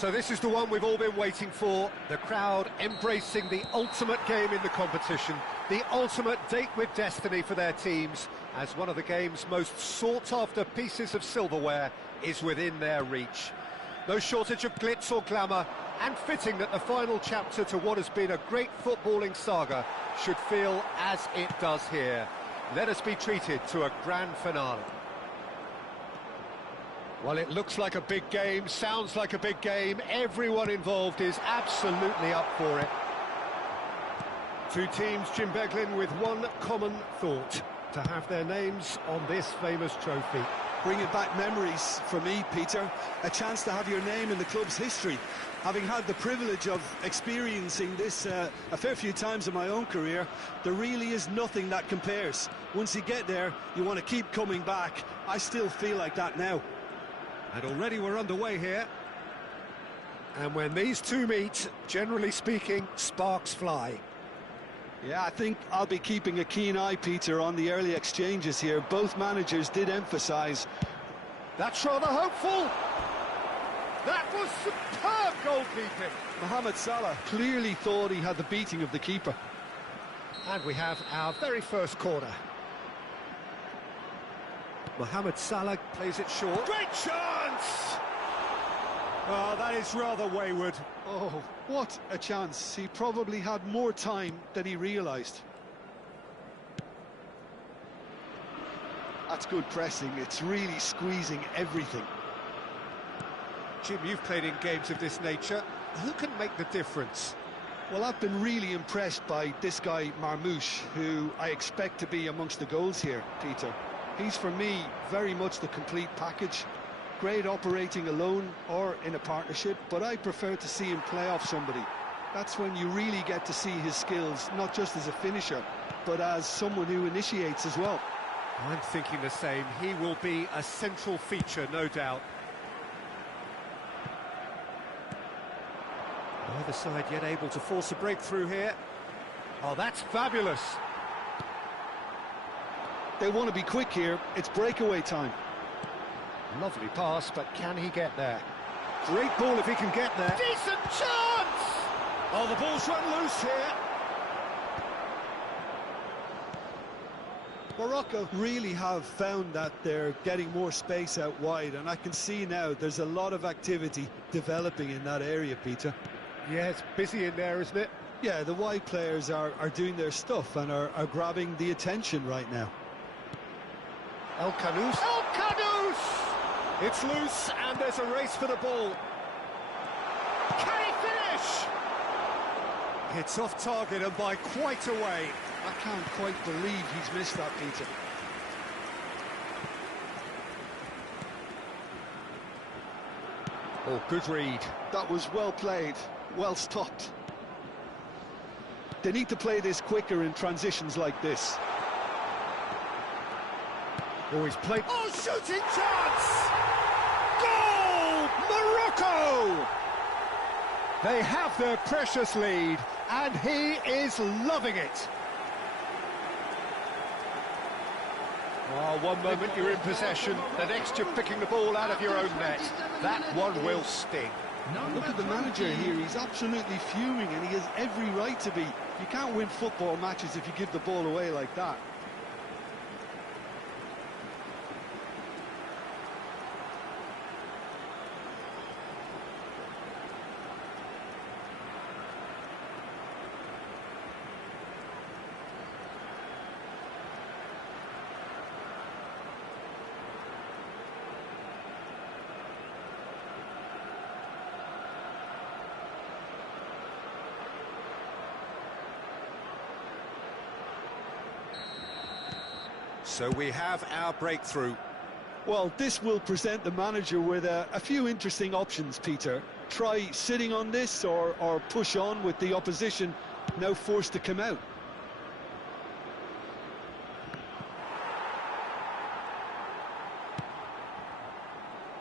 So this is the one we've all been waiting for. The crowd embracing the ultimate game in the competition, the ultimate date with destiny for their teams, as one of the game's most sought-after pieces of silverware is within their reach. No shortage of glitz or glamour, and fitting that the final chapter to what has been a great footballing saga should feel as it does here. Let us be treated to a grand finale. Well, it looks like a big game, sounds like a big game. Everyone involved is absolutely up for it. Two teams, Jim Beglin, with one common thought: to have their names on this famous trophy. Bringing back memories for me, Peter. A chance to have your name in the club's history. Having had the privilege of experiencing this a fair few times in my own career, there really is nothing that compares. Once you get there, you want to keep coming back. I still feel like that now. And already we're underway here. And when these two meet, generally speaking, sparks fly. Yeah, I think I'll be keeping a keen eye, Peter, on the early exchanges here. Both managers did emphasise. That's rather hopeful. That was superb goalkeeping. Mohamed Salah clearly thought he had the beating of the keeper. And we have our very first corner. Mohamed Salah plays it short. Great chance! Oh, that is rather wayward. Oh, what a chance. He probably had more time than he realised. That's good pressing. It's really squeezing everything. Jim, you've played in games of this nature. Who can make the difference? Well, I've been really impressed by this guy, Marmoush, who I expect to be amongst the goals here, Peter. He's, for me, very much the complete package. Great operating alone or in a partnership, but I prefer to see him play off somebody. That's when you really get to see his skills, not just as a finisher, but as someone who initiates as well. I'm thinking the same. He will be a central feature, no doubt. Neither side yet able to force a breakthrough here. Oh, that's fabulous. They want to be quick here. It's breakaway time. Lovely pass, but can he get there? Great ball if he can get there. Decent chance! Oh, the ball's run loose here. Morocco really have found that they're getting more space out wide, and I can see now there's a lot of activity developing in that area, Peter. Yeah, it's busy in there, isn't it? Yeah, the wide players are doing their stuff and are grabbing the attention right now. El Khanous. El Khanous! It's loose, and there's a race for the ball. Can he finish? It's off target and by quite a way. I can't quite believe he's missed that, Peter. Oh, good read. That was well played, well stopped. They need to play this quicker in transitions like this. Oh, he's played. Oh, shooting chance! Goal! Morocco! They have their precious lead, and he is loving it. Oh, one moment you're in possession, the next you're picking the ball out of your own net. That one will sting. Look at the manager here, he's absolutely fuming, and he has every right to be. You can't win football matches if you give the ball away like that. So we have our breakthrough. Well, this will present the manager with a few interesting options, Peter. Try sitting on this or push on with the opposition now forced to come out.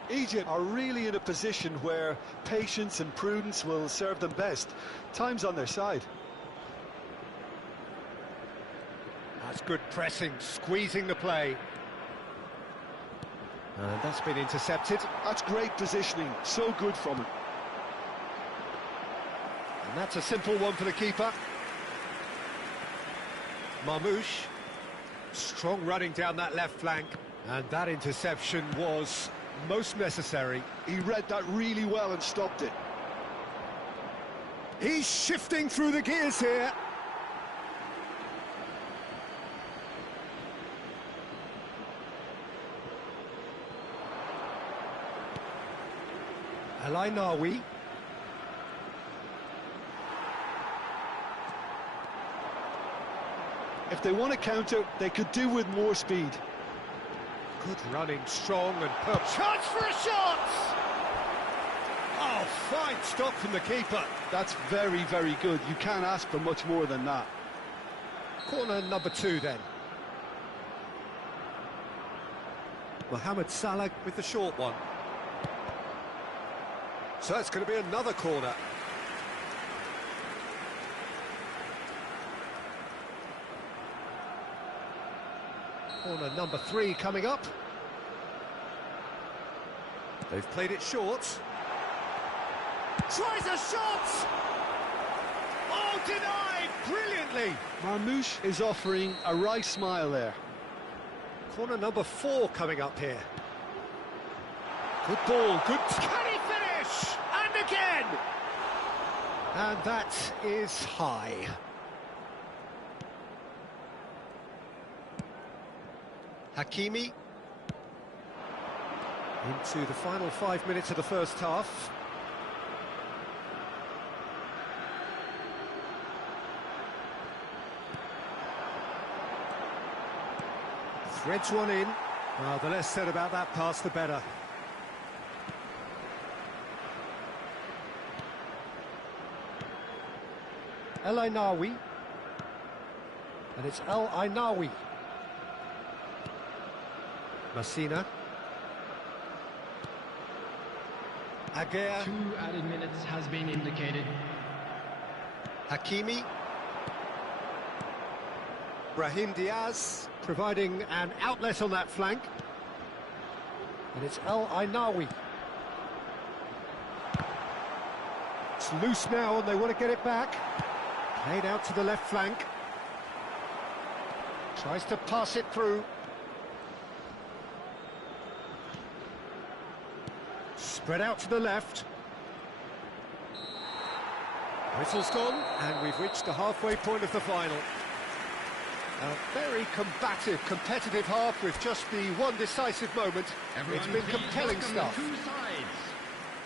Egypt are really in a position where patience and prudence will serve them best. Time's on their side. That's good pressing, squeezing the play. And that's been intercepted. That's great positioning, so good from him. And that's a simple one for the keeper. Marmoush. Strong running down that left flank. And that interception was most necessary. He read that really well and stopped it. He's shifting through the gears here. Alainawi. If they want to counter, they could do with more speed. Good running, strong and perfect. Chance for a shot! Oh, fine stop from the keeper. That's very, very good. You can't ask for much more than that. Corner number 2 then. Mohamed Salah with the short one. So it's going to be another corner. Corner number 3 coming up. They've played it short. Tries a shot! Oh, denied brilliantly! Marmoush is offering a wry smile there. Corner number 4 coming up here. Good ball, good... Can he finish? And again! And that is high. Hakimi. Into the final 5 minutes of the first half. Threads one in. Well, the less said about that pass, the better. El-Ainawi. And it's El-Ainawi. Messina. Aguirre. 2 added minutes has been indicated. Hakimi. Brahim Diaz providing an outlet on that flank. And it's El-Ainawi. It's loose now and they want to get it back. Played out to the left flank. Tries to pass it through. Spread out to the left. Whistle's gone, and we've reached the halfway point of the final. A very combative, competitive half with just the one decisive moment. It's been compelling stuff.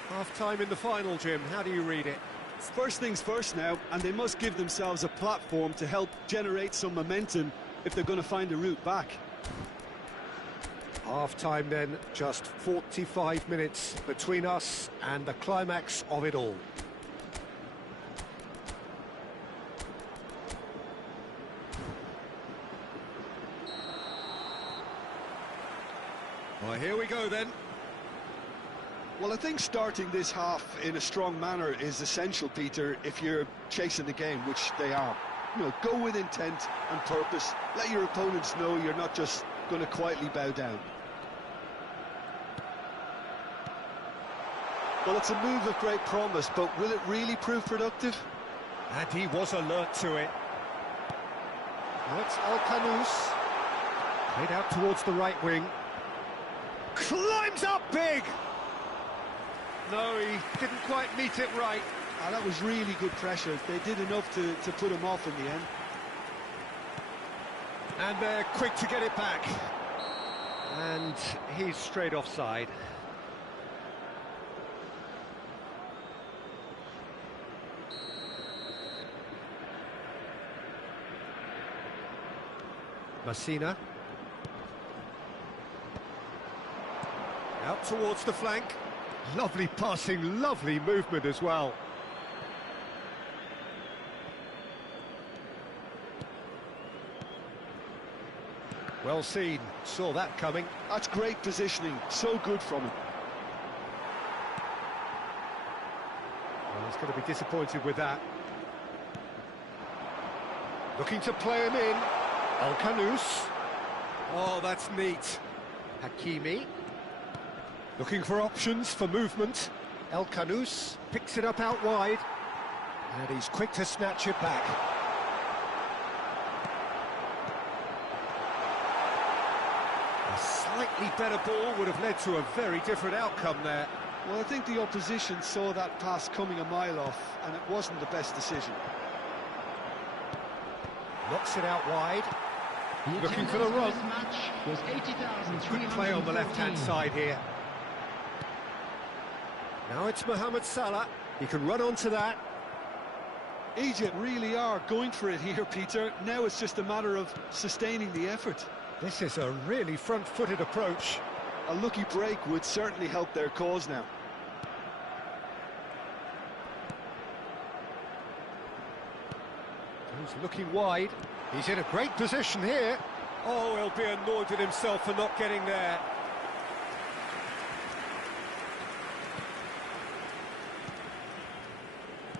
Half-time in the final, Jim. How do you read it? First things first now, and they must give themselves a platform to help generate some momentum if they're going to find a route back. Half-time then, just 45 minutes between us and the climax of it all. Well, here we go then. Well, I think starting this half in a strong manner is essential, Peter, if you're chasing the game, which they are. You know, go with intent and purpose. Let your opponents know you're not just going to quietly bow down. Well, it's a move of great promise, but will it really prove productive? And he was alert to it. Now it's El-Kanous. Played out towards the right wing. Climbs up big! No, he didn't quite meet it right. That was really good pressure. They did enough to put him off in the end. And they're quick to get it back. And he's straight offside. Messina. Out towards the flank. Lovely passing, lovely movement as well. Well seen, saw that coming. That's great positioning, so good from him. Well, he's going to be disappointed with that. Looking to play him in. El-Kanous. Oh, that's neat. Hakimi. Looking for options for movement. El-Kanous picks it up out wide. And he's quick to snatch it back. A slightly better ball would have led to a very different outcome there. Well, I think the opposition saw that pass coming a mile off, and it wasn't the best decision. Knocks it out wide. The Looking for the run. This match was 80,314. Good play on the left-hand side here. Now it's Mohamed Salah. He can run onto that. Egypt really are going for it here, Peter. Now it's just a matter of sustaining the effort. This is a really front-footed approach. A lucky break would certainly help their cause now. He's looking wide. He's in a great position here. Oh, he'll be annoyed with himself for not getting there.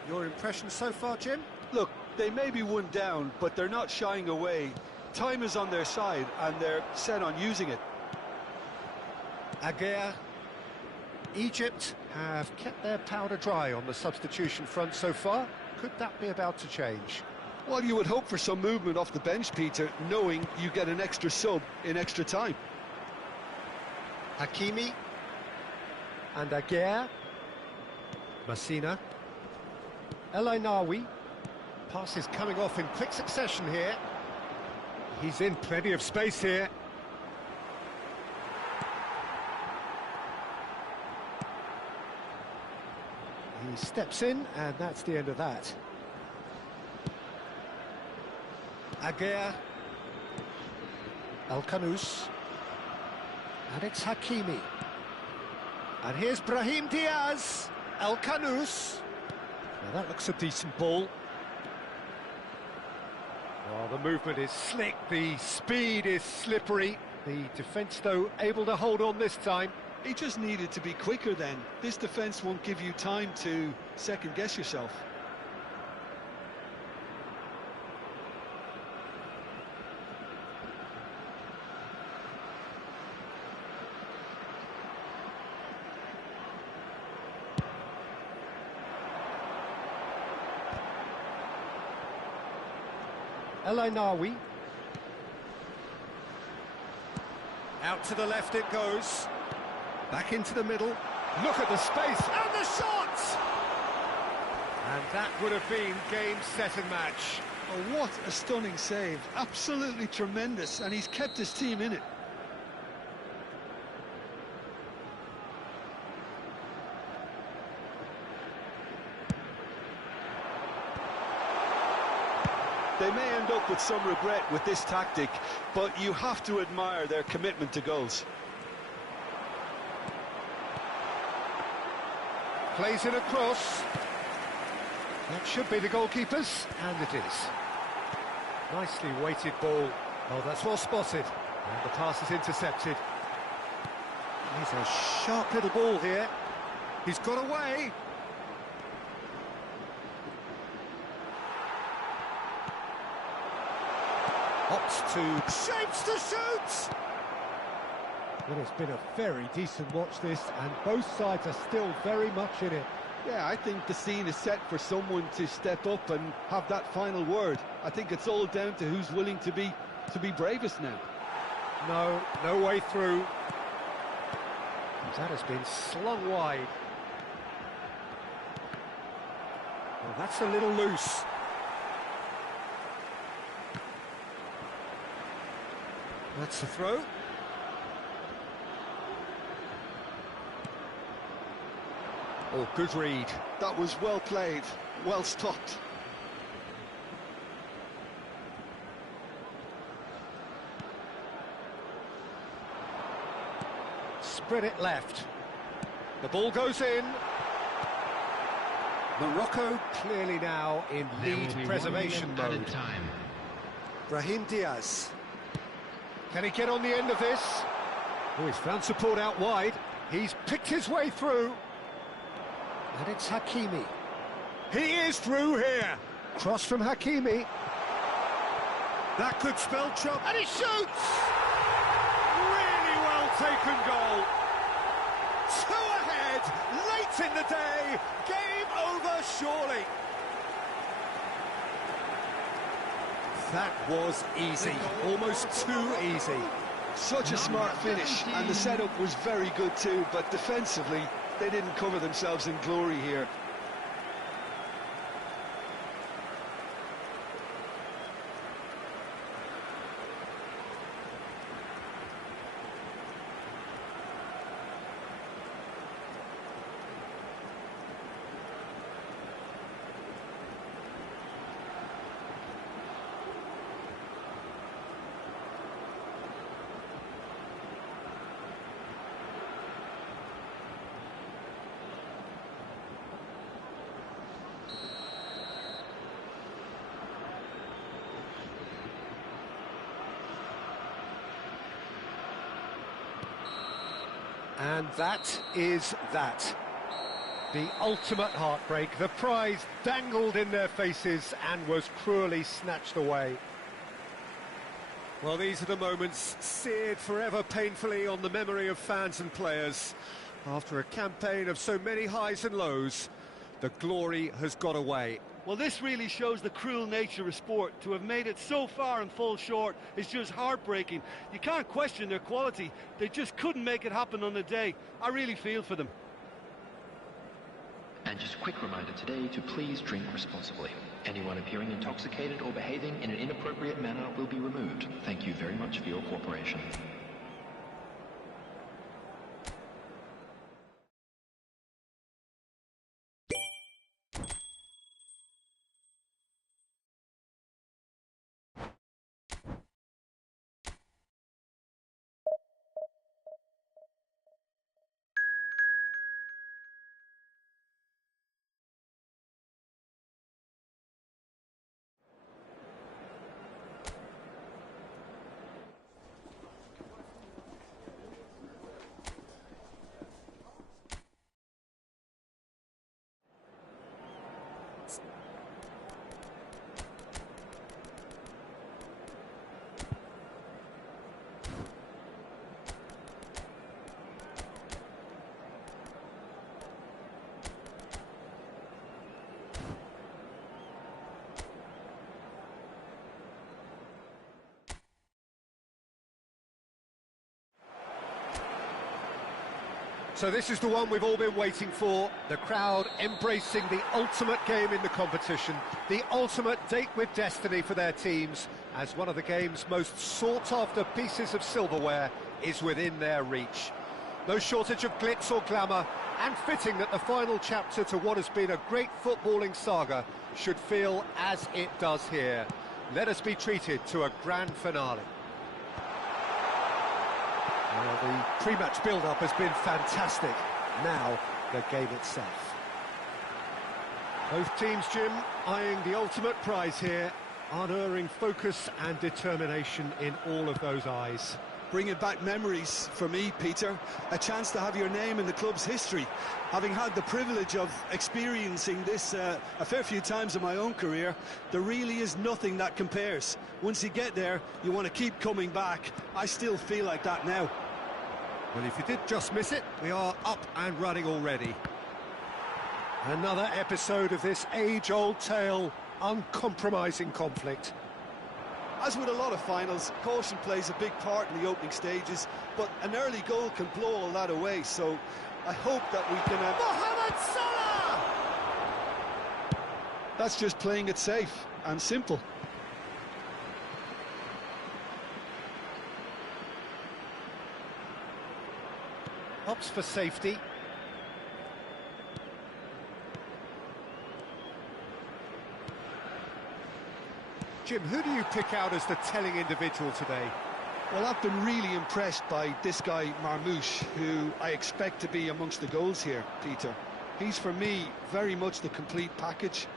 Your impression so far, Jim? Look, they may be one down, but they're not shying away. Time is on their side, and they're set on using it. Aguirre. Egypt have kept their powder dry on the substitution front so far. Could that be about to change? Well, you would hope for some movement off the bench, Peter, knowing you get an extra sub in extra time. Hakimi and Aguirre. Messina. El Ainawi. Passes coming off in quick succession here. He's in plenty of space here. He steps in, and that's the end of that. Aguirre. El-Kanous. And it's Hakimi. And here's Brahim Diaz. El-Kanous. Now that looks a decent ball. Well, the movement is slick, the speed is slippery. The defence, though, able to hold on this time. He just needed to be quicker then. This defence won't give you time to second-guess yourself. El Ainawi. Out to the left it goes. Back into the middle. Look at the space and the shot! And that would have been game, set and match. Oh, what a stunning save. Absolutely tremendous, and he's kept his team in it. They may end up with some regret with this tactic, but you have to admire their commitment to goals. Plays in a cross. That should be the goalkeeper's, and it is. Nicely weighted ball. Oh, that's well spotted. And the pass is intercepted. He's a sharp little ball here. He's got away. Opts to shapes to shoot. Well, it's been a very decent watch this, and both sides are still very much in it. Yeah, I think the scene is set for someone to step up and have that final word. I think it's all down to who's willing to be bravest now. No way through. That has been slung wide. Well, that's a little loose. That's the throw. Oh, good read. That was well played, well stopped. Spread it left. The ball goes in. Morocco clearly now in lead preservation mode. Brahim Diaz. Can he get on the end of this? Oh, he's found support out wide. He's picked his way through. And it's Hakimi. He is through here. Cross from Hakimi. That could spell trouble. And he shoots! Really well taken goal. 2 ahead, late in the day. Game over, surely. That was easy, almost too easy. Such a smart finish, and the setup was very good too, but defensively, they didn't cover themselves in glory here. And that is that. The ultimate heartbreak. The prize dangled in their faces and was cruelly snatched away. Well, these are the moments seared forever painfully on the memory of fans and players. After a campaign of so many highs and lows, the glory has got away. Well, this really shows the cruel nature of sport. To have made it so far and fall short is just heartbreaking. You can't question their quality. They just couldn't make it happen on the day. I really feel for them. And just a quick reminder today to please drink responsibly. Anyone appearing intoxicated or behaving in an inappropriate manner will be removed. Thank you very much for your cooperation. So this is the one we've all been waiting for, the crowd embracing the ultimate game in the competition, the ultimate date with destiny for their teams, as one of the game's most sought-after pieces of silverware is within their reach. No shortage of glitz or glamour, and fitting that the final chapter to what has been a great footballing saga should feel as it does here. Let us be treated to a grand finale. Well, the pre-match build-up has been fantastic. Now, the game itself. Both teams, Jim, eyeing the ultimate prize here, unerring focus and determination in all of those eyes. Bringing back memories for me, Peter. A chance to have your name in the club's history. Having had the privilege of experiencing this a fair few times in my own career, there really is nothing that compares. Once you get there, you want to keep coming back. I still feel like that now. Well, if you did just miss it, we are up and running already. Another episode of this age-old tale, uncompromising conflict. As with a lot of finals, caution plays a big part in the opening stages, but an early goal can blow all that away, so I hope that we can... Mohamed Salah! That's just playing it safe and simple. Opts for safety. Jim, who do you pick out as the telling individual today? Well, I've been really impressed by this guy, Marmoush, who I expect to be amongst the goals here, Peter. He's, for me, very much the complete package.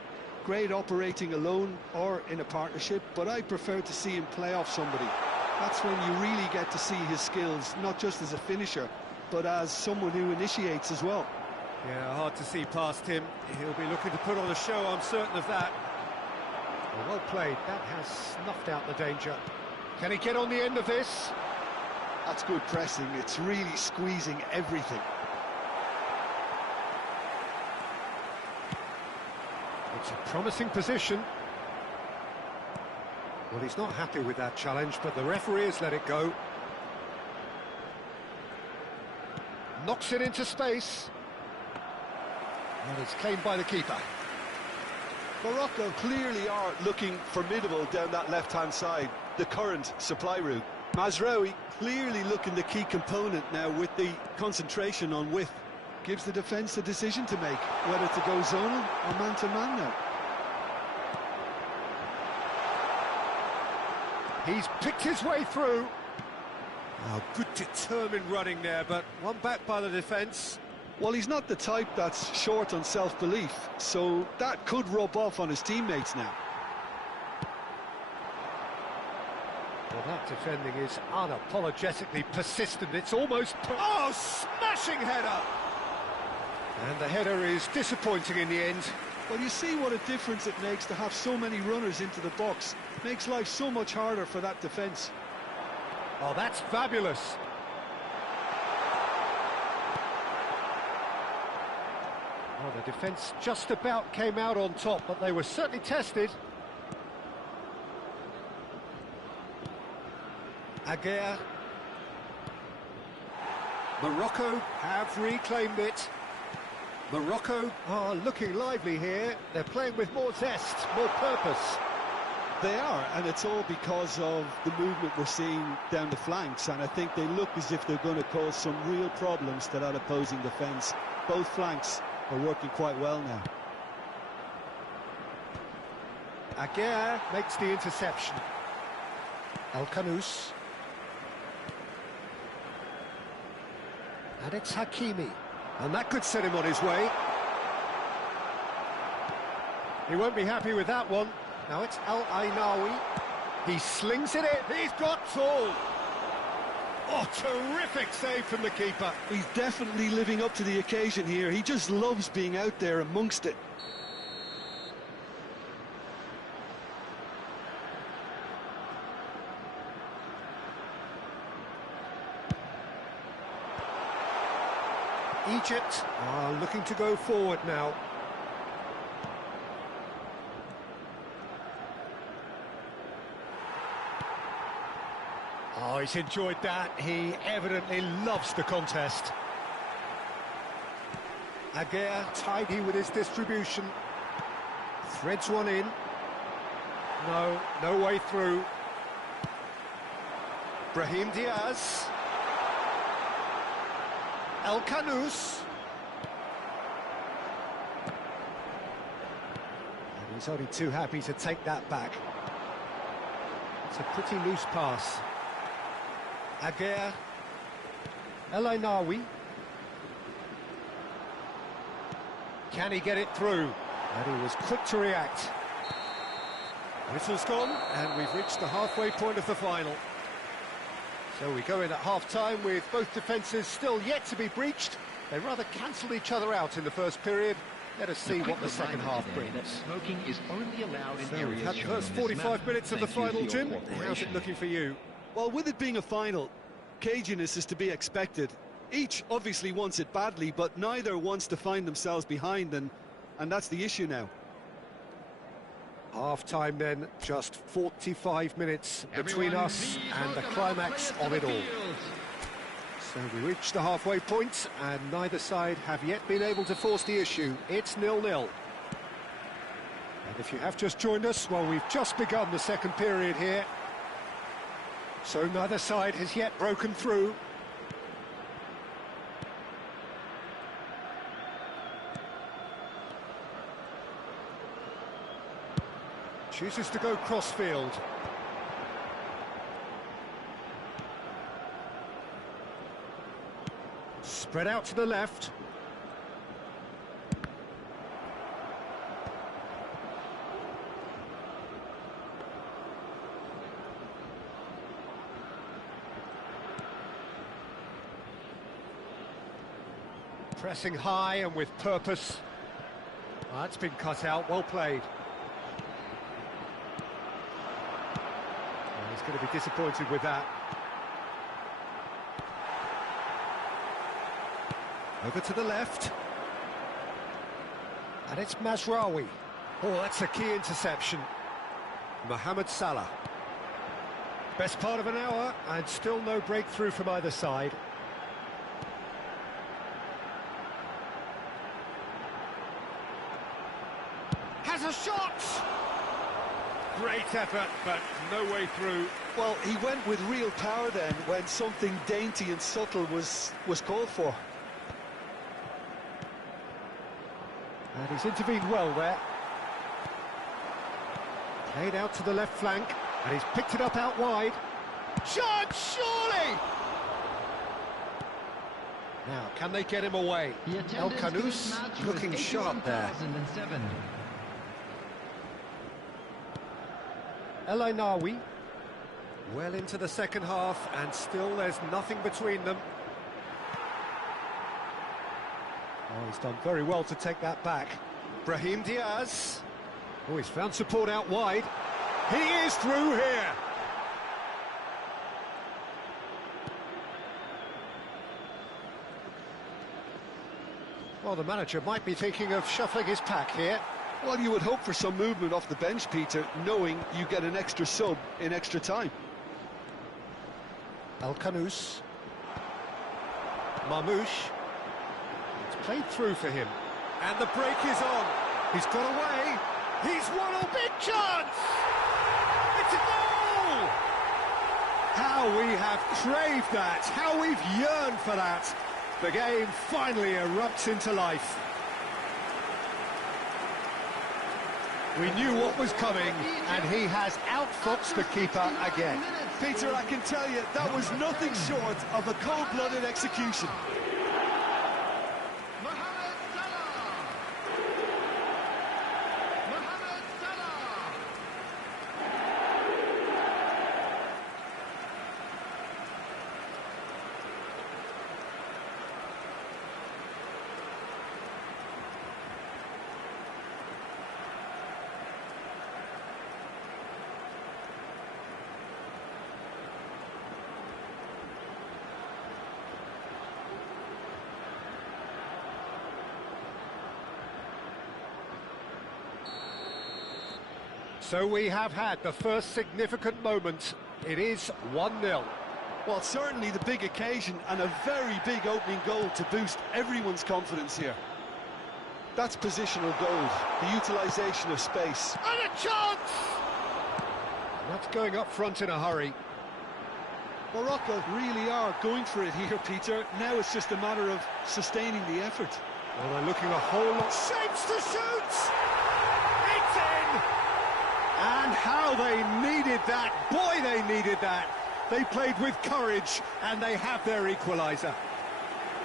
Great operating alone or in a partnership, but I prefer to see him play off somebody. That's when you really get to see his skills, not just as a finisher, but as someone who initiates as well. Yeah, hard to see past him. He'll be looking to put on a show, I'm certain of that. Well played, that has snuffed out the danger. Can he get on the end of this? That's good pressing, it's really squeezing everything. It's a promising position. Well, he's not happy with that challenge, but the referee has let it go. Knocks it into space. And it's claimed by the keeper. Morocco clearly are looking formidable down that left-hand side, the current supply route. Mazraoui clearly looking the key component now with the concentration on width. Gives the defence a decision to make, whether to go zonal or man-to-man now. He's picked his way through. Oh, good determined running there, but one back by the defence. Well, he's not the type that's short on self-belief, so that could rub off on his teammates now. Well, that defending is unapologetically persistent. It's almost... Oh, smashing header! And the header is disappointing in the end. Well, you see what a difference it makes to have so many runners into the box. Makes life so much harder for that defence. Oh, that's fabulous. Oh, the defence just about came out on top, but they were certainly tested. Aguirre. Morocco have reclaimed it. Morocco are looking lively here. They're playing with more zest, more purpose. They are, and it's all because of the movement we're seeing down the flanks, and I think they look as if they're going to cause some real problems to that opposing defence. Both flanks are working quite well now. Aguirre makes the interception. El-Khanous. And it's Hakimi. And that could set him on his way. He won't be happy with that one. Now it's El-Ainaoui. He slings it in. He's got tall. Oh, terrific save from the keeper. He's definitely living up to the occasion here. He just loves being out there amongst it. Egypt are looking to go forward now. Oh, he's enjoyed that. He evidently loves the contest. Aguirre tidy with his distribution. Threads one in. No way through. Brahim Diaz. El-Khanous. And he's only too happy to take that back. It's a pretty loose pass. Aguirre. El-Ainaoui. Can he get it through? And he was quick to react. Whistle's gone, and we've reached the halfway point of the final. So we go in at half-time with both defences still yet to be breached. They rather cancelled each other out in the first period. Let us see what the second half brings. That smoking is only allowed in So areas we've had the shown first on this 45 map. minutes of the Thank you final, for your Jim. How's it cooperation. looking for you? Well, with it being a final, caginess is to be expected. Each obviously wants it badly, but neither wants to find themselves behind, and that's the issue now. Half-time then, just 45 minutes between us and the climax of it all. So we reached the halfway point, and neither side have yet been able to force the issue. It's 0-0. And if you have just joined us, well, we've just begun the second period here. So neither side has yet broken through. Chooses to go crossfield. Spread out to the left. Pressing high and with purpose. Oh, that's been cut out, well played. He's going to be disappointed with that. Over to the left. And it's Mazraoui. Oh, that's a key interception. Mohamed Salah. Best part of an hour, and still no breakthrough from either side. Has a shot! Great effort, but no way through. Well, he went with real power then, when something dainty and subtle was called for. And he's intervened well there. Played out to the left flank, and he's picked it up out wide. Chance, surely! Now, can they get him away? El Kanous looking sharp there. El Ainawi, well into the second half, and still there's nothing between them. Oh, he's done very well to take that back. Brahim Diaz. Oh, he's found support out wide. He is through here. Well, the manager might be thinking of shuffling his pack here. Well, you would hope for some movement off the bench, Peter, knowing you get an extra sub in extra time. El Kanous. Marmouche. It's played through for him. And the break is on. He's got away. He's won a big chance! It's a goal! How we have craved that, how we've yearned for that. The game finally erupts into life. We knew what was coming, and he has outfoxed the keeper again. Peter, I can tell you, that was nothing short of a cold-blooded execution. So we have had the first significant moment. It is 1-0. Well, certainly the big occasion and a very big opening goal to boost everyone's confidence here. That's positional gold, the utilisation of space. And a chance! That's going up front in a hurry. Morocco really are going for it here, Peter. Now it's just a matter of sustaining the effort. Well, they're looking a whole lot... Shapes to shoot! It's in! And how they needed that. Boy, they needed that. They played with courage, and they have their equaliser.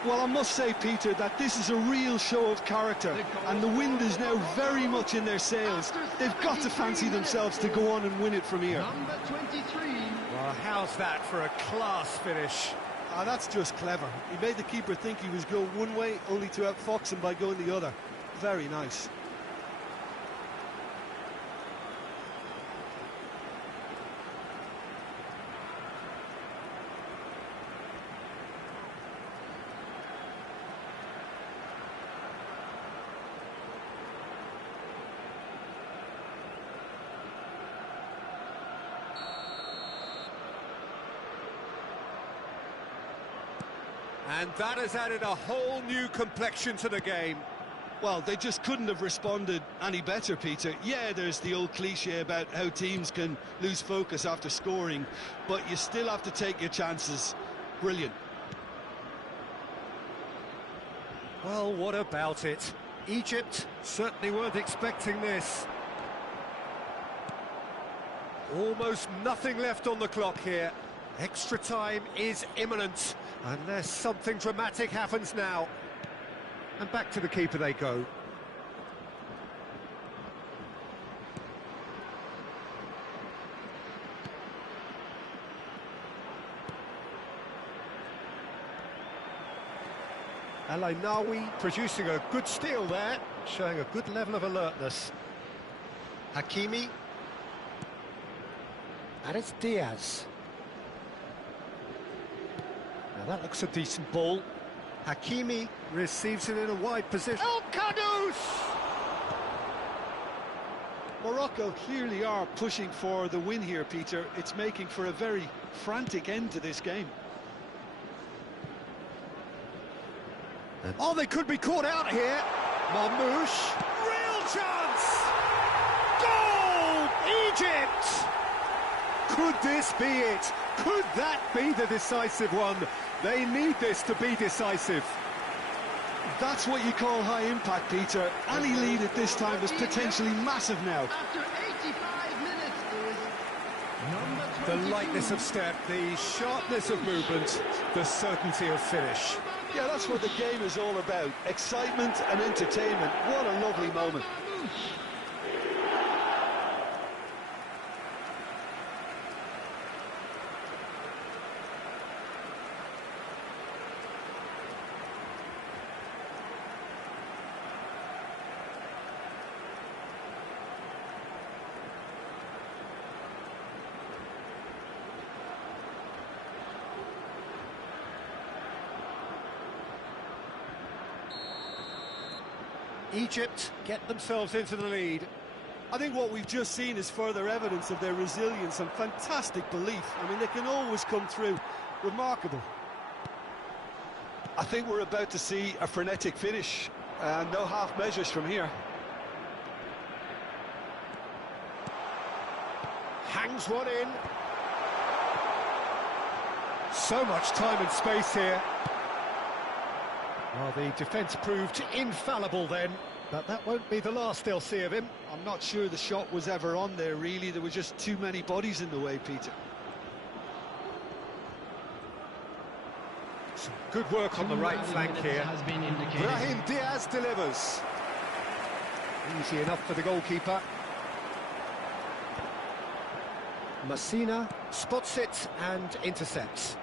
Well, I must say, Peter, that this is a real show of character, and the wind is now very much in their sails. They've got to fancy themselves to go on and win it from here. Number 23. Well, how's that for a class finish? Ah, that's just clever. He made the keeper think he was going one way, only to outfox him by going the other. Very nice. And that has added a whole new complexion to the game. Well, they just couldn't have responded any better, Peter. Yeah, there's the old cliche about how teams can lose focus after scoring, but you still have to take your chances. Brilliant. Well, what about it? Egypt certainly weren't expecting this. Almost nothing left on the clock here. Extra time is imminent, unless something dramatic happens now. And back to the keeper they go. El Ainawi producing a good steal there, showing a good level of alertness. Hakimi. And it's Diaz. Now that looks a decent ball. Hakimi receives it in a wide position. El Kanous! Morocco clearly are pushing for the win here, Peter. It's making for a very frantic end to this game. Oh, they could be caught out here. Marmoush. Real chance! Goal! Egypt! Could this be it? Could that be the decisive one? They need this to be decisive. That's what you call high impact, Peter. Any lead at this time is potentially massive now. After 85 minutes, The lightness of step, the sharpness of movement, the certainty of finish. Yeah, that's what the game is all about. Excitement and entertainment. What a lovely moment. Egypt get themselves into the lead. I think what we've just seen is further evidence of their resilience and fantastic belief. I mean, they can always come through. Remarkable. I think we're about to see a frenetic finish. No half measures from here. Hangs one in. So much time and space here. Well, the defence proved infallible then, but that won't be the last they'll see of him. I'm not sure the shot was ever on there, really. There were just too many bodies in the way, Peter. Some good work on the right flank here. has been indicated. Brahim Diaz delivers. Easy enough for the goalkeeper. Messina spots it and intercepts.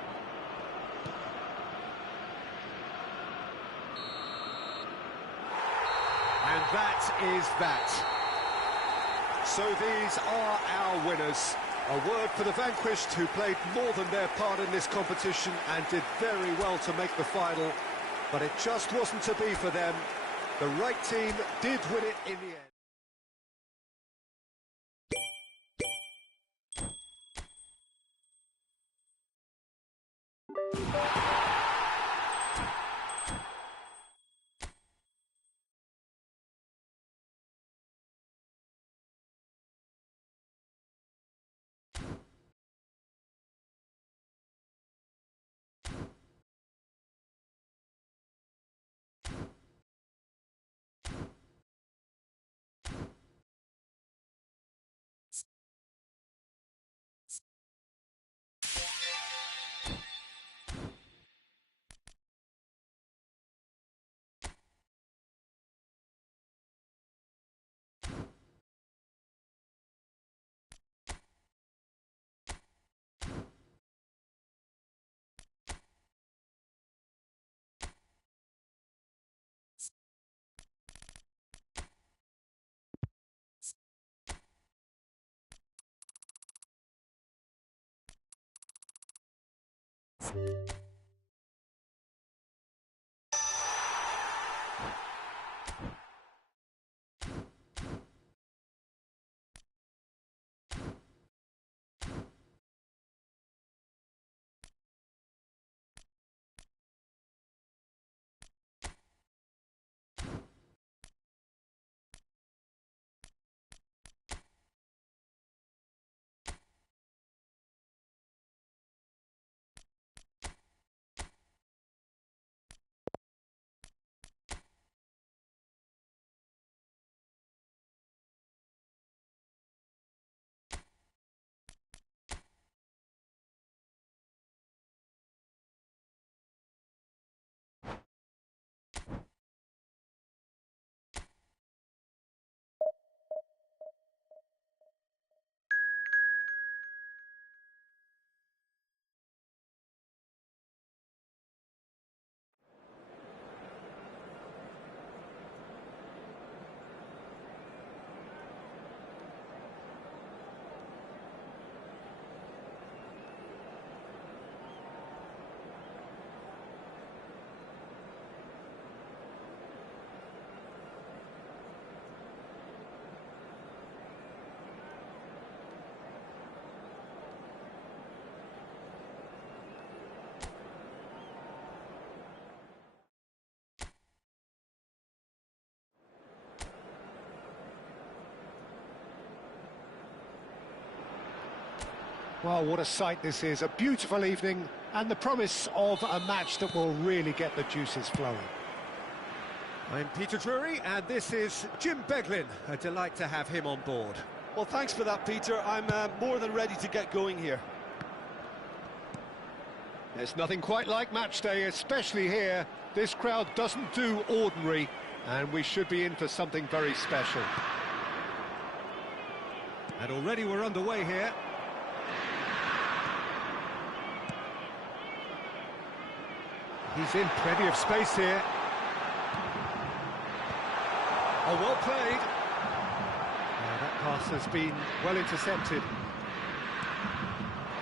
And that is that. So these are our winners. A word for the vanquished, who played more than their part in this competition and did very well to make the final. But it just wasn't to be for them. The right team did win it in the end. Well, what a sight this is. A beautiful evening and the promise of a match that will really get the juices flowing. I'm Peter Drury and this is Jim Beglin. A delight to have him on board. Well, thanks for that, Peter. I'm more than ready to get going here. There's nothing quite like match day, especially here. This crowd doesn't do ordinary, and we should be in for something very special. And already we're underway here. He's in plenty of space here. Oh, well played. That pass has been well intercepted.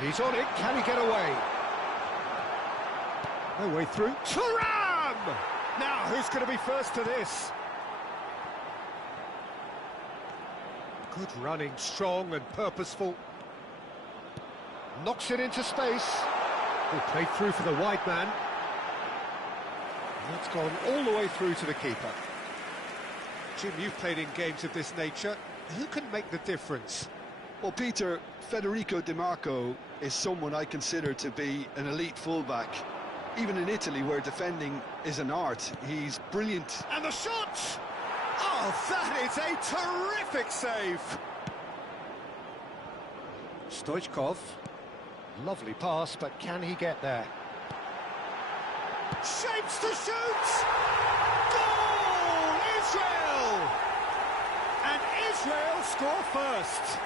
He's on it, can he get away? No way through. Thuram! Now, who's going to be first to this? Good running, strong and purposeful. Knocks it into space. Good play through for the wide man. That's gone all the way through to the keeper. Jim, you've played in games of this nature. Who can make the difference? Well, Peter, Federico Di Marco is someone I consider to be an elite fullback. Even in Italy, where defending is an art, he's brilliant. And the shot! Oh, that is a terrific save! Stoichkov. Lovely pass, but can he get there? Shapes to shoot! Goal! Israel! And Israel score first.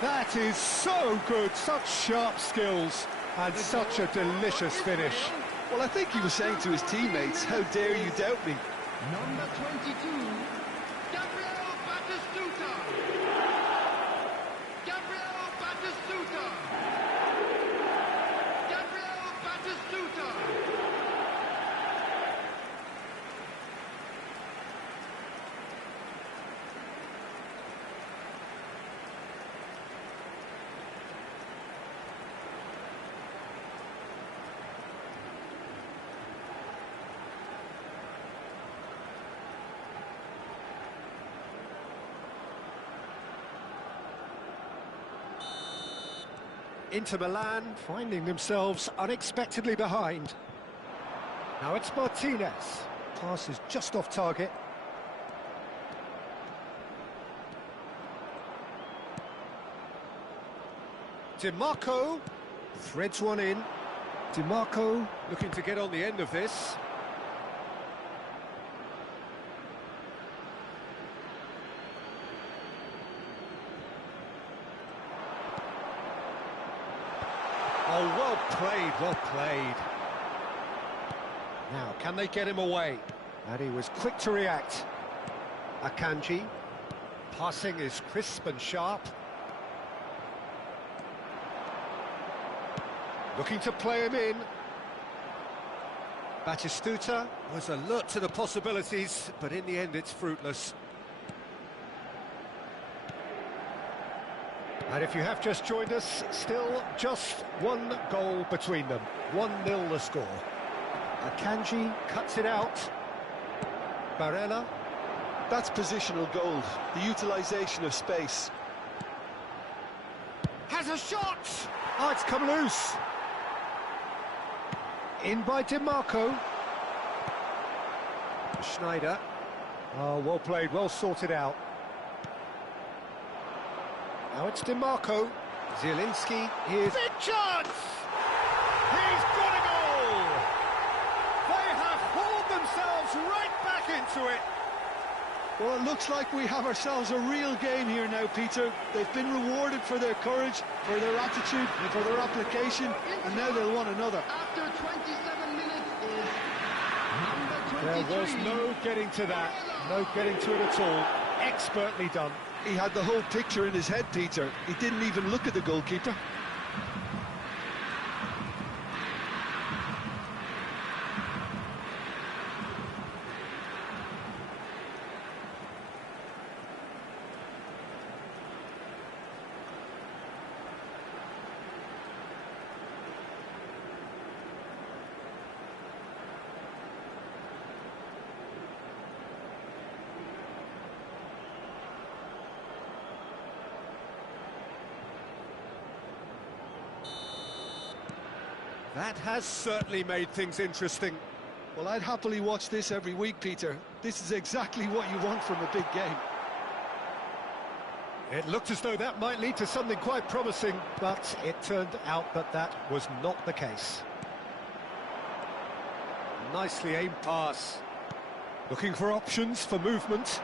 That is so good, such sharp skills, and such a delicious finish. Well, I think he was saying to his teammates, how dare you doubt me? Number 22, Gabriel Batistuta. Gabriel Batistuta. Gabriel Batistuta. Inter Milan finding themselves unexpectedly behind. Now it's Martinez. Pass is just off target. DiMarco threads one in. DiMarco looking to get on the end of this. Oh, well played, well played. Now, can they get him away? And he was quick to react. Akanji. Passing is crisp and sharp. Looking to play him in. Batistuta was alert to the possibilities, but in the end it's fruitless. And if you have just joined us, still just one goal between them. 1-0 the score. Akanji cuts it out. Barella. That's positional gold, the utilisation of space. Has a shot! Oh, it's come loose. In by DiMarco. Schneider. Oh, well played, well sorted out. Now it's DiMarco. Zielinski, here's... Big chance! He's got a goal! They have hauled themselves right back into it. Well, it looks like we have ourselves a real game here now, Peter. They've been rewarded for their courage, for their attitude, for their application, and now they'll want another. After 27 minutes is number 23. There was no getting to that, no getting to it at all. Expertly done. He had the whole picture in his head, Peter. He didn't even look at the goalkeeper. That has certainly made things interesting. Well, I'd happily watch this every week, Peter. This is exactly what you want from a big game. It looked as though that might lead to something quite promising, but it turned out that that was not the case. Nicely aimed pass. Looking for options for movement.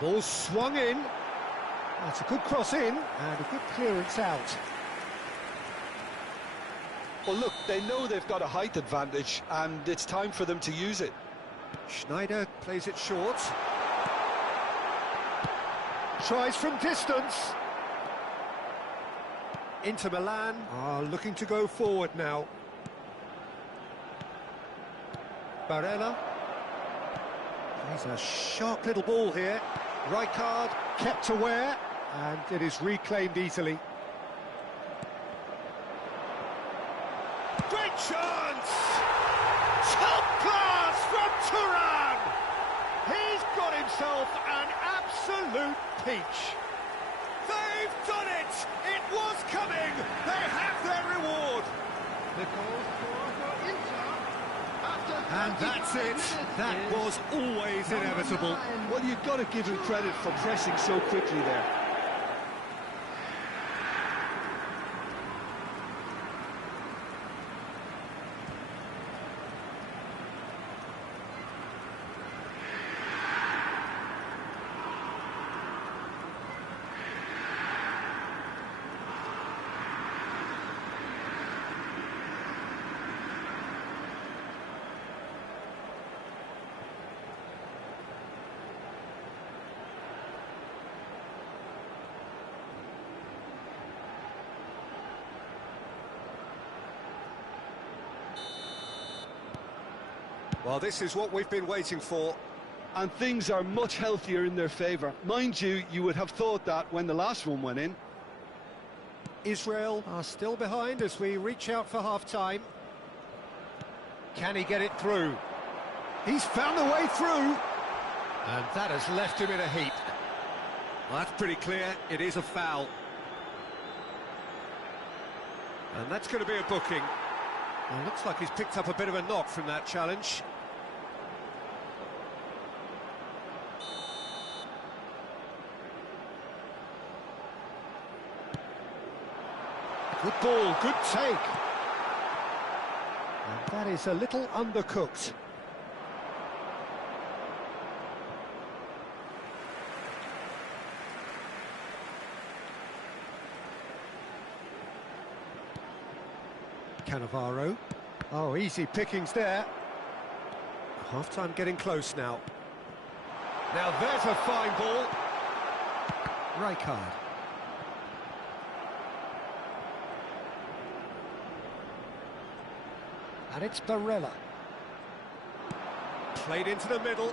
Ball swung in. That's a good cross in, and a good clearance out. Well, look, they know they've got a height advantage, and it's time for them to use it. Schneider plays it short. Tries from distance. Inter Milan are looking to go forward now. Barella. Plays a sharp little ball here. Rijkaard kept aware, and it is reclaimed easily. Great chance! Top class from Turan! He's got himself an absolute peach. They've done it! It was coming! They have their reward! And that's it! That was always inevitable. Well, you've got to give him credit for pressing so quickly there. Well, this is what we've been waiting for. And things are much healthier in their favour. Mind you, you would have thought that when the last one went in. Israel are still behind as we reach out for half-time. Can he get it through? He's found a way through. And that has left him in a heap. Well, that's pretty clear. It is a foul. And that's going to be a booking. Well, looks like he's picked up a bit of a knock from that challenge. Good ball, good take. And that is a little undercooked. Cannavaro. Oh, easy pickings there. Half-time getting close now. Now there's a fine ball. Rijkaard. And it's Barella. Played into the middle.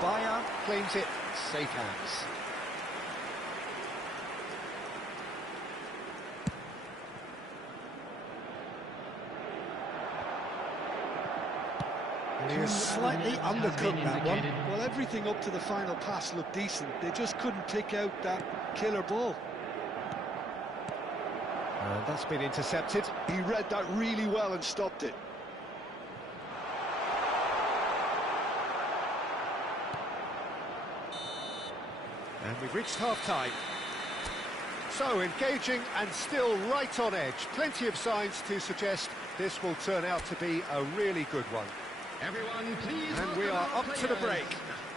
Bayer claims it, safe hands. He was slightly undercooked that one. Well, everything up to the final pass looked decent. They just couldn't pick out that killer ball. And that's been intercepted. He read that really well and stopped it. And we've reached half-time. So engaging and still right on edge. Plenty of signs to suggest this will turn out to be a really good one. Everyone, please. And we are up to the break.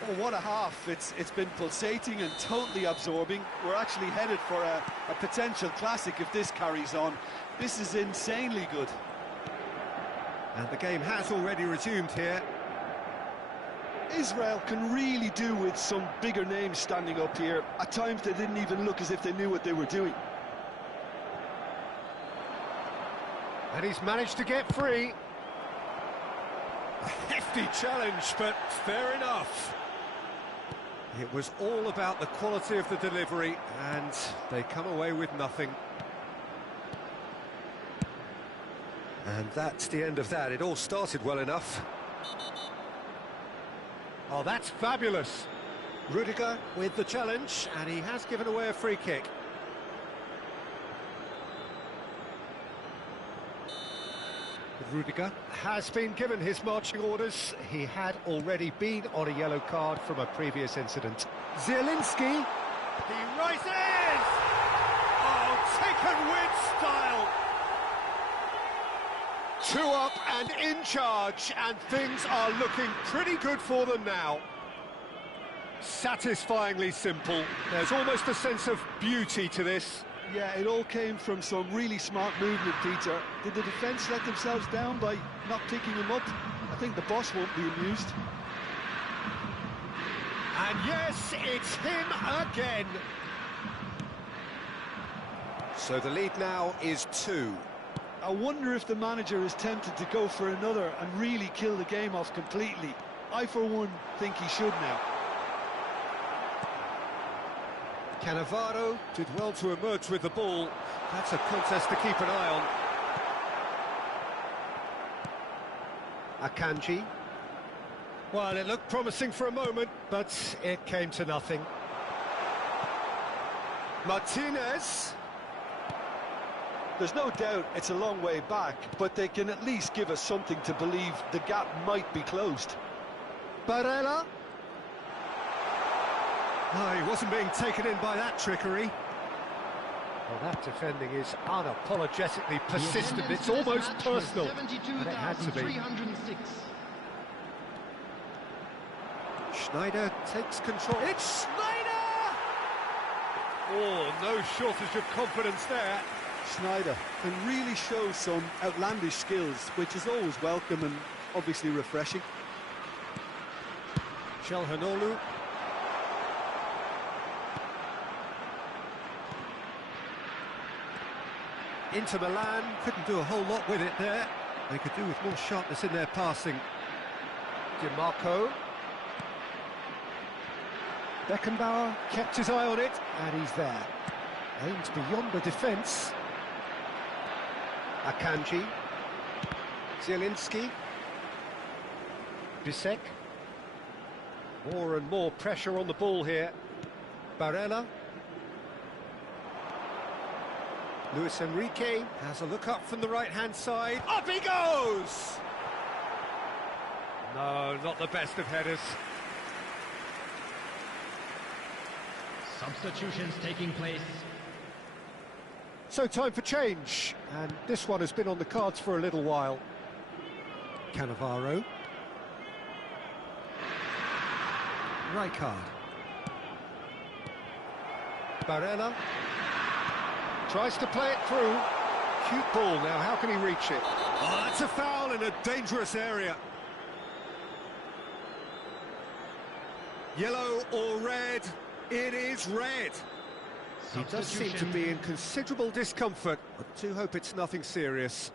Oh, what a half. It's been pulsating and totally absorbing. We're actually headed for a potential classic if this carries on. This is insanely good. And the game has already resumed here. Israel can really do with some bigger names standing up here. At times they didn't even look as if they knew what they were doing. And he's managed to get free. A hefty challenge, but fair enough. It was all about the quality of the delivery, and they come away with nothing. And that's the end of that. It all started well enough. Oh, that's fabulous. Rudiger with the challenge, and he has given away a free kick. Rudiger has been given his marching orders. He had already been on a yellow card from a previous incident. Zielinski. He rises! Oh, taken with style! 2 up and in charge, and things are looking pretty good for them now. Satisfyingly simple. There's almost a sense of beauty to this. Yeah, it all came from some really smart movement, Peter. Did the defence let themselves down by not picking him up? I think the boss won't be amused. And yes, it's him again. So the lead now is 2. I wonder if the manager is tempted to go for another and really kill the game off completely. I, for one, think he should now. Cannavaro did well to emerge with the ball. That's a contest to keep an eye on. Akanji. Well, it looked promising for a moment, but it came to nothing. Martinez. There's no doubt it's a long way back, but they can at least give us something to believe the gap might be closed. Barella. No, he wasn't being taken in by that trickery. Well, that defending is unapologetically persistent. It's almost personal. And it had to be. 306. Schneider takes control. It's Schneider! Oh, no shortage of confidence there. Schneider can really show some outlandish skills, which is always welcome and obviously refreshing. Çalhanoğlu. Inter Milan couldn't do a whole lot with it there. They could do with more sharpness in their passing. DiMarco. Beckenbauer kept his eye on it, and he's there. Aimed beyond the defence. Akanji. Zielinski. Bisek. More and more pressure on the ball here. Barella. Luis Enrique has a look up from the right-hand side. Up he goes! No, not the best of headers. Substitutions taking place. So time for change, and this one has been on the cards for a little while. Cannavaro. Rijkaard. Barella. Tries to play it through. Cute ball now, how can he reach it? Oh, that's a foul in a dangerous area. Yellow or red? It is red. He does seem to be in considerable discomfort. I do hope it's nothing serious.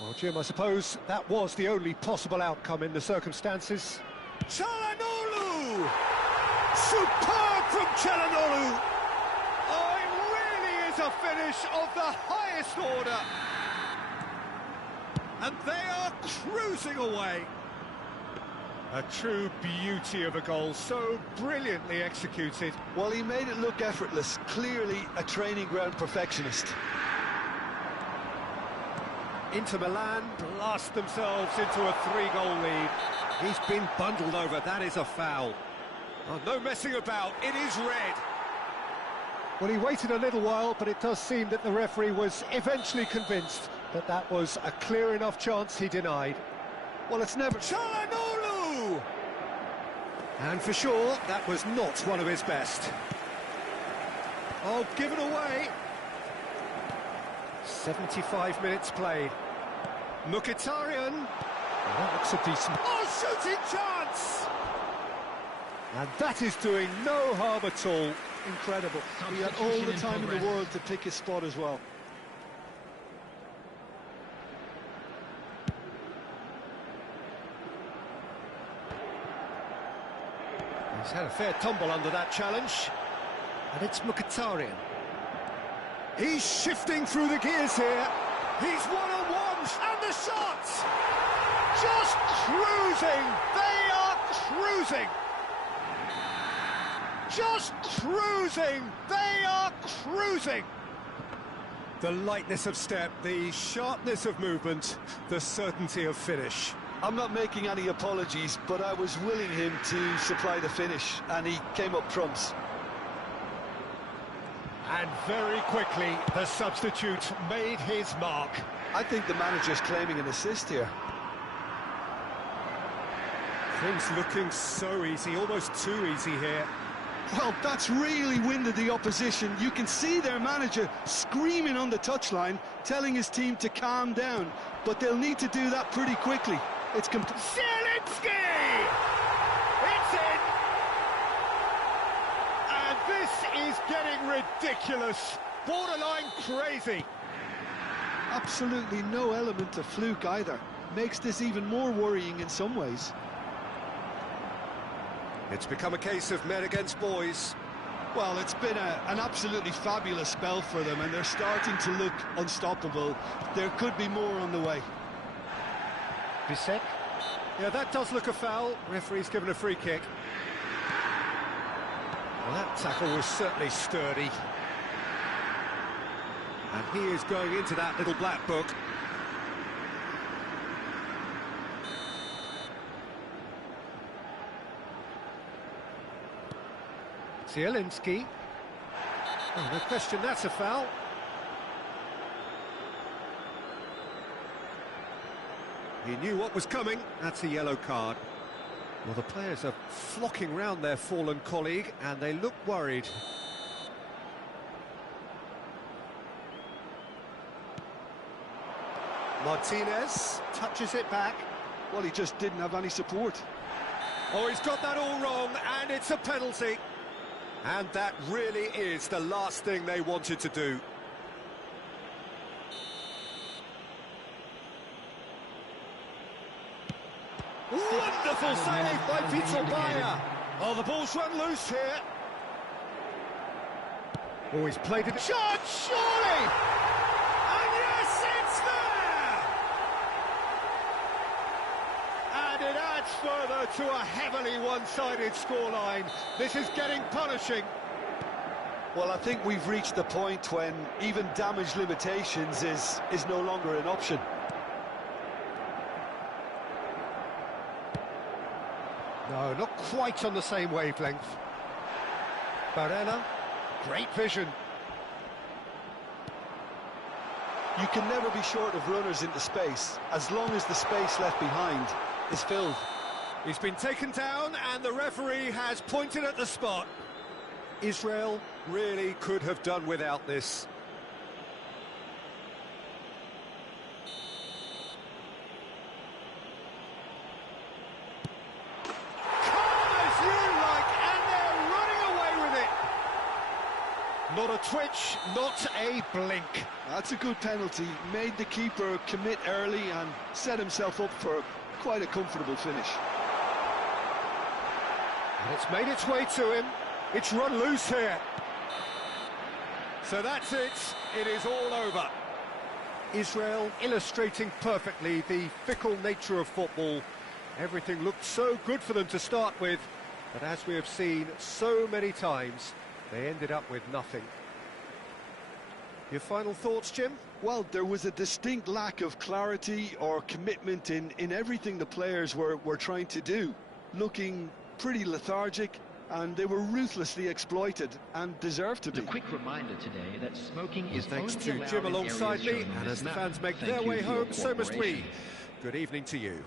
Well, Jim, I suppose that was the only possible outcome in the circumstances. Çalhanoğlu! Superb from Çalhanoğlu! Oh, it really is a finish of the highest order. And they are cruising away. A true beauty of a goal, so brilliantly executed. Well, he made it look effortless, clearly a training ground perfectionist. Inter Milan blast themselves into a 3-goal lead. He's been bundled over, that is a foul. Oh, no messing about, it is red. Well, he waited a little while, but it does seem that the referee was eventually convinced But that was a clear enough chance he denied. Well, it's never... Çalhanoğlu! And for sure, that was not one of his best. Oh, given away. 75 minutes played. Mkhitaryan. Oh, that looks a decent... Oh, shooting chance! And that is doing no harm at all. Incredible. He had all the time in the world to pick his spot as well. He's had a fair tumble under that challenge. And it's Mkhitaryan. He's shifting through the gears here. He's one-on-ones, and the shots! Just cruising! They are cruising! Just cruising! They are cruising! The lightness of step, the sharpness of movement, the certainty of finish. I'm not making any apologies, but I was willing him to supply the finish, and he came up trumps. And very quickly, the substitute made his mark. I think the manager's claiming an assist here. Things looking so easy, almost too easy here. Well, that's really winded the opposition. You can see their manager screaming on the touchline, telling his team to calm down. But they'll need to do that pretty quickly. It's Zielinski! It's in! And this is getting ridiculous. Borderline crazy. absolutely no element of fluke either. Makes this even more worrying in some ways. It's become a case of men against boys. Well, it's been an absolutely fabulous spell for them, and they're starting to look unstoppable. There could be more on the way. Bisek. Yeah, that does look a foul. Referee's given a free kick. Well, that tackle was certainly sturdy. And he is going into that little black book. Zielinski. Oh, no question, that's a foul. He knew what was coming. That's a yellow card. Well, the players are flocking round their fallen colleague, and they look worried. Martinez touches it back. Well, he just didn't have any support. Oh, he's got that all wrong, and it's a penalty. And that really is the last thing they wanted to do. Wonderful save by Vitor Bayer. Oh, the ball's run loose here. Oh, he's played it. Shot, surely! And yes, it's there! And it adds further to a heavily one-sided scoreline. This is getting punishing. Well, I think we've reached the point when even damage limitations is no longer an option. No, not quite on the same wavelength. Barella, great vision. You can never be short of runners into space, as long as the space left behind is filled. He's been taken down, and the referee has pointed at the spot. Israel really could have done without this. Not a twitch, not a blink. That's a good penalty. Made the keeper commit early and set himself up for quite a comfortable finish. And it's made its way to him. It's run loose here. So that's it. It is all over. Israel illustrating perfectly the fickle nature of football. Everything looked so good for them to start with, but as we have seen so many times, they ended up with nothing. Your final thoughts, Jim? Well, there was a distinct lack of clarity or commitment in everything the players were trying to do. Looking pretty lethargic, and they were ruthlessly exploited and deserved to The be. quick reminder today that smoking is Thanks only to allowed Jim in alongside areas me, shown on and this as the map. fans make Thank their you way for your home, so must we. cooperation. Good evening to you.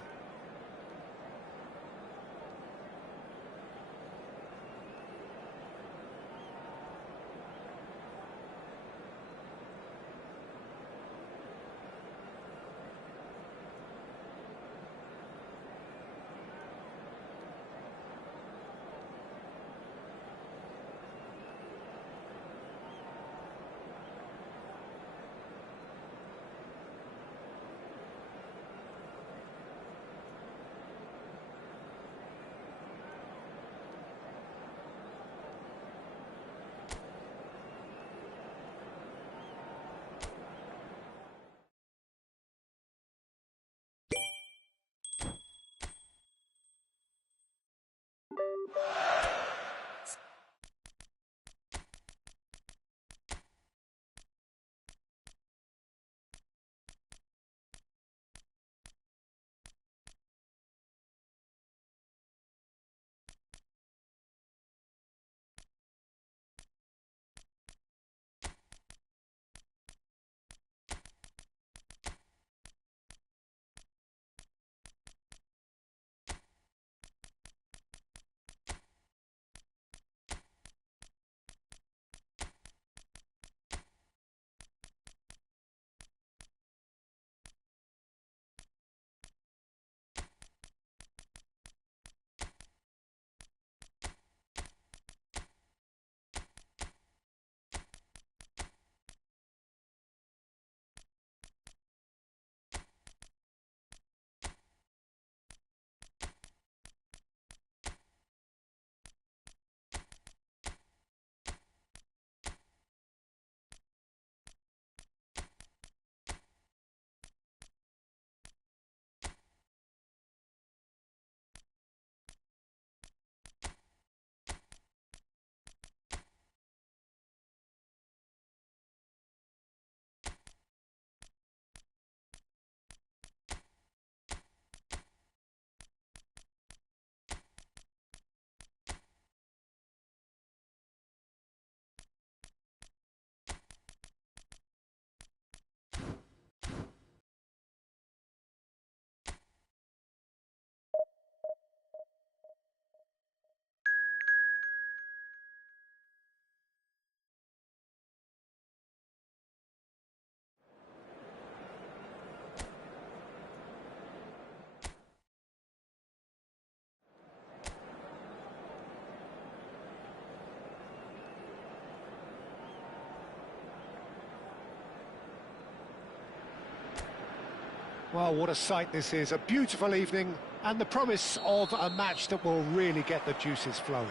Well, what a sight this is. A beautiful evening and the promise of a match that will really get the juices flowing.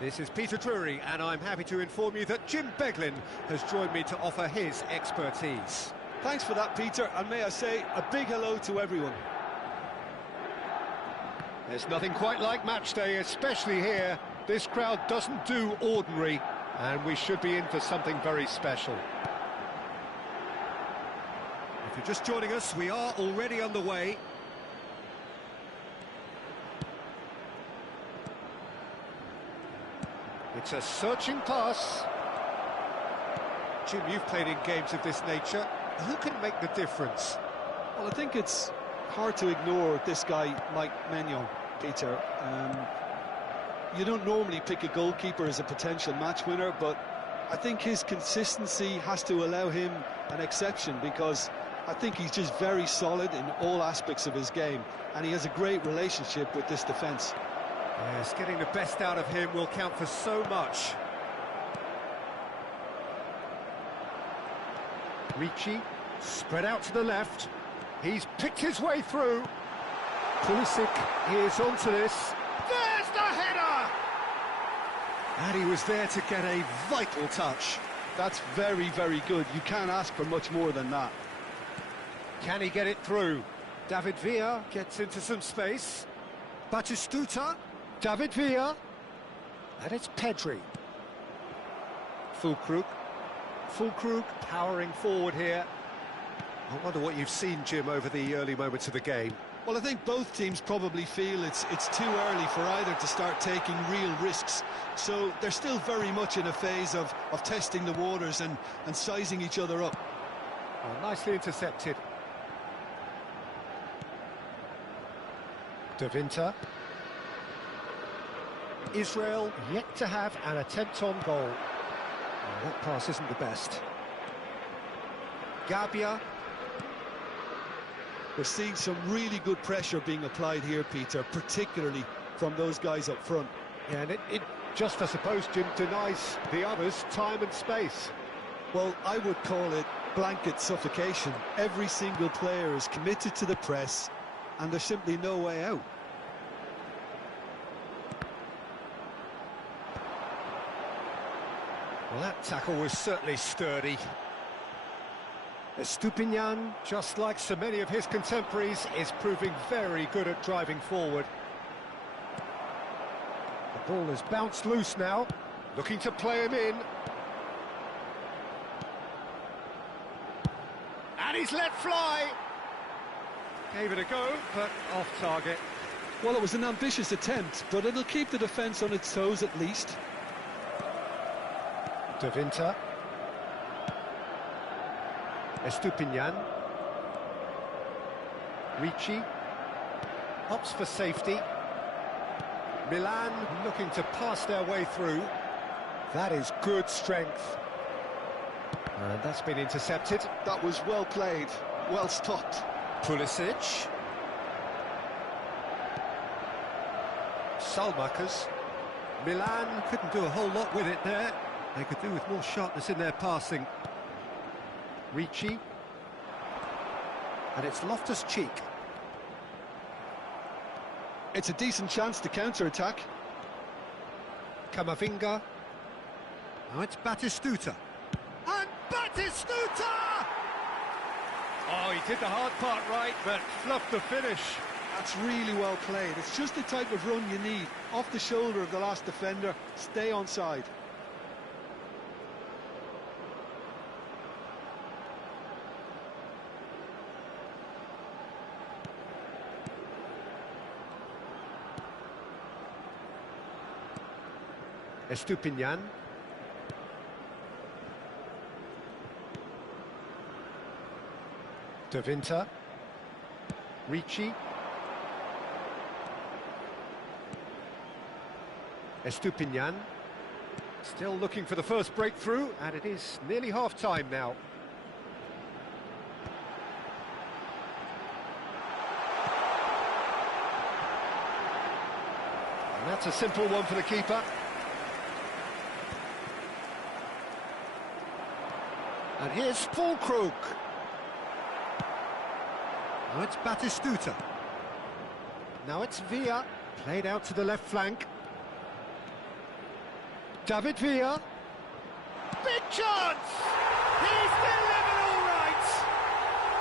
This is Peter Drury, and I'm happy to inform you that Jim Beglin has joined me to offer his expertise. Thanks for that, Peter, and may I say a big hello to everyone. There's nothing quite like match day, especially here. This crowd doesn't do ordinary, and we should be in for something very special. If you're just joining us, we are already underway. It's a searching pass. Jim, you've played in games of this nature. Who can make the difference? Well, I think it's hard to ignore this guy, Mike Maignan, Peter. You don't normally pick a goalkeeper as a potential match winner, but I think his consistency has to allow him an exception, because I think he's just very solid in all aspects of his game, and he has a great relationship with this defence. Yes, getting the best out of him will count for so much. Ricci, spread out to the left. He's picked his way through. Pulisic is onto this. There's the header! And he was there to get a vital touch. That's very, very good. You can't ask for much more than that. Can he get it through? David Villa gets into some space. Batistuta, David Villa, and it's Pedri. Fulkrug powering forward here. I wonder what you've seen, Jim, over the early moments of the game. Well, I think both teams probably feel it's too early for either to start taking real risks. So they're still very much in a phase of testing the waters and sizing each other up. Oh, nicely intercepted. De Winter. Israel yet to have an attempt on goal. Oh, that pass isn't the best. Gabia. We're seeing some really good pressure being applied here, Peter, particularly from those guys up front. Yeah, and it just, I suppose, Jim, denies the others time and space. Well, I would call it blanket suffocation. Every single player is committed to the press, and there's simply no way out. Well, that tackle was certainly sturdy. Estupinian, just like so many of his contemporaries, is proving very good at driving forward. The ball has bounced loose now, looking to play him in. And he's let fly. Gave it a go, but off target. Well, it was an ambitious attempt, but it'll keep the defence on its toes at least. De Winter. Estupinian. Ricci. Opts for safety. Milan looking to pass their way through. That is good strength. And that's been intercepted. That was well played, well stopped. Pulisic. Salmakers. Milan couldn't do a whole lot with it there. They could do with more sharpness in their passing. Ricci. And it's Loftus-Cheek. It's a decent chance to counter-attack. Camavinga. Now it's Batistuta. And Batistuta! Oh, he did the hard part right, but fluffed the finish. That's really well played. It's just the type of run you need. Off the shoulder of the last defender, stay onside. Estupinian. De Winter. Ricci. Estupinian. Still looking for the first breakthrough, and it is nearly half-time now. And that's a simple one for the keeper. And here's Fulkrug. Now it's Batistuta. Now it's Villa, played out to the left flank. David Villa. Big chance! He's delivered all right!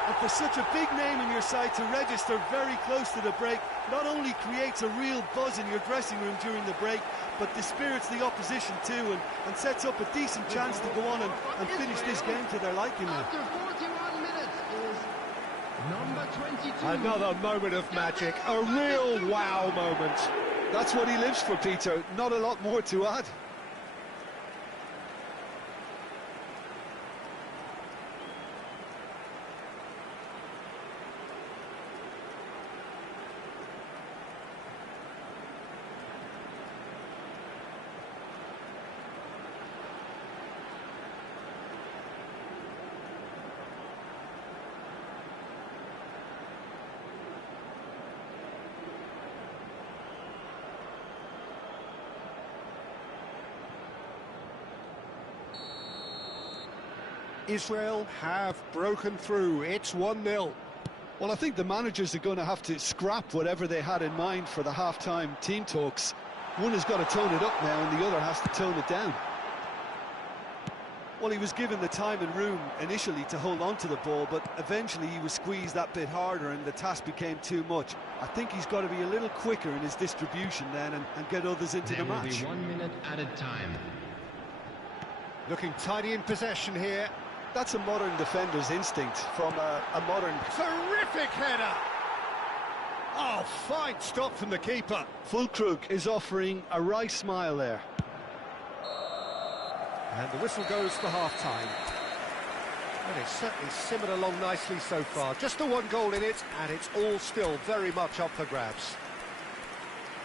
And for such a big name in your side to register very close to the break, not only creates a real buzz in your dressing room during the break, but dispirits the opposition too, and sets up a decent chance to go on and finish this game to their liking now. After 41 minutes is number 22. Another moment of magic, a real wow moment. That's what he lives for, Peter. Not a lot more to add. Israel have broken through. It's 1-0. Well, I think the managers are going to have to scrap whatever they had in mind for the half-time team talks. One has got to tone it up now, and the other has to tone it down. Well, he was given the time and room initially to hold on to the ball, but eventually he was squeezed that bit harder and the task became too much. I think he's got to be a little quicker in his distribution then and get others into the match. There will be 1 minute added time. Looking tidy in possession here. That's a modern defender's instinct from a modern... Terrific header! Oh, fine stop from the keeper. Fulkrug is offering a wry smile there. And the whistle goes for half-time. Well, it's certainly simmered along nicely so far. Just the one goal in it, and it's all still very much up for grabs.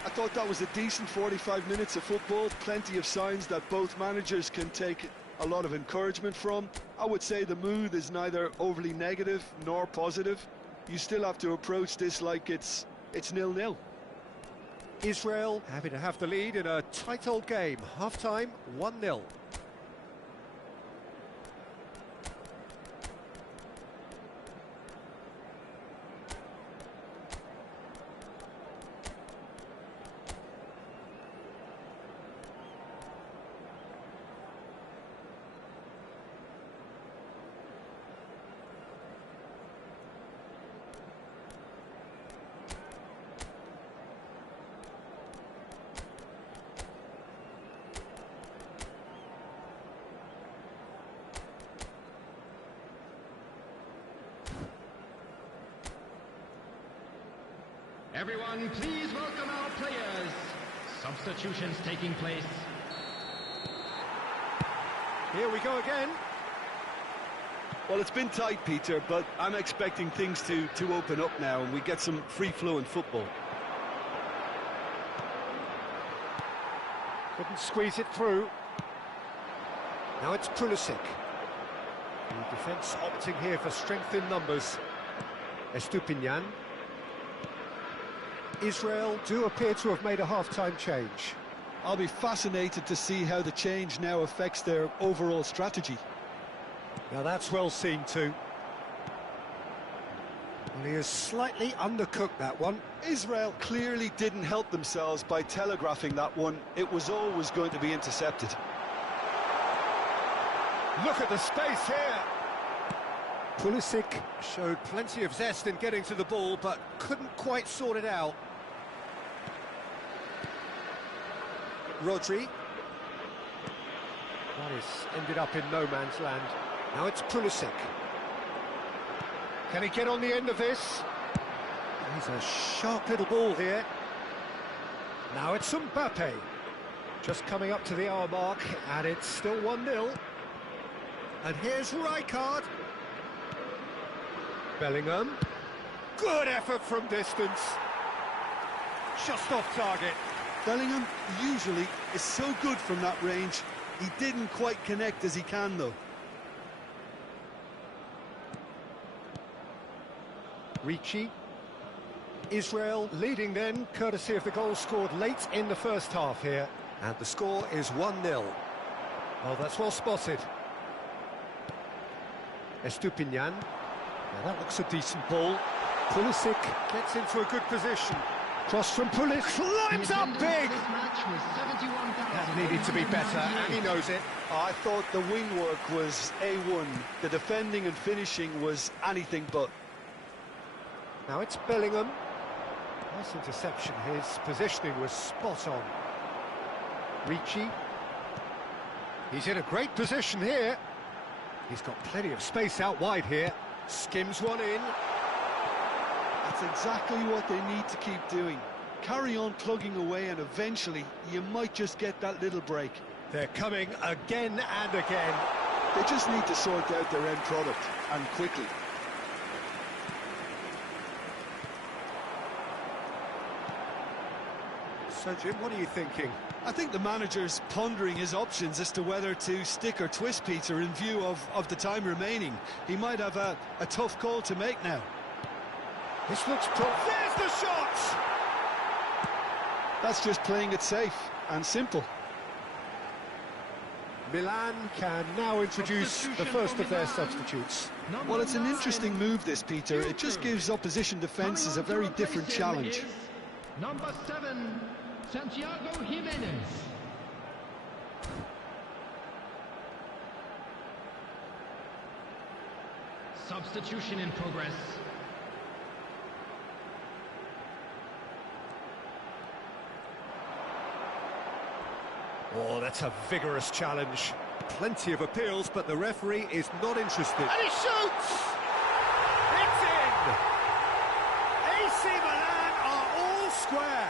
I thought that was a decent 45 minutes of football. Plenty of signs that both managers can take a lot of encouragement from. I would say the mood is neither overly negative nor positive. You still have to approach this like it's 0-0. Israel happy to have the lead in a tight old game. Half-time, 1-0. Everyone, please welcome our players. Substitutions taking place. Here we go again. Well, it's been tight, Peter, but I'm expecting things to open up now and we get some free-flowing football. Couldn't squeeze it through. Now it's Pulisic. The defence opting here for strength in numbers. Estupinian. Israel do appear to have made a half-time change. I'll be fascinated to see how the change now affects their overall strategy. Now that's well seen too. Well, he has slightly undercooked that one. Israel clearly didn't help themselves by telegraphing that one. It was always going to be intercepted. Look at the space here. Pulisic showed plenty of zest in getting to the ball, but couldn't quite sort it out. Rodri. That is ended up in no man's land. Now it's Pulisic. Can he get on the end of this? He's a sharp little ball here. Now it's Mbappe. Just coming up to the hour mark, and it's still 1-0. And here's Rijkaard. Bellingham. Good effort from distance. Just off target. Bellingham usually is so good from that range. He didn't quite connect as he can, though. Ricci. Israel leading then, courtesy of the goal scored late in the first half here. And the score is 1-0. Oh, that's well spotted. Estupinian. Now that looks a decent ball. Pulisic gets into a good position. Cross from Pulisic, climbs up big! That needed to be better, and he knows it. I thought the wing work was A1. The defending and finishing was anything but. Now it's Bellingham. Nice interception, his positioning was spot on. Ricci. He's in a great position here. He's got plenty of space out wide here. Skims one in. That's exactly what they need to keep doing. Carry on plugging away and eventually you might just get that little break. They're coming again and again. They just need to sort out their end product, and quickly. So, Jim, what are you thinking? I think the manager's pondering his options as to whether to stick or twist, Peter, in view of the time remaining. He might have a tough call to make now. This looks there's the shot! That's just playing it safe and simple. Milan can now introduce the first of their substitutes. Well, it's an interesting move, this, Peter. It just gives opposition defences a very different challenge. Number 7, Santiago Jimenez. Substitution in progress. Oh, that's a vigorous challenge. Plenty of appeals, but the referee is not interested. And he shoots! It's in! AC Milan square.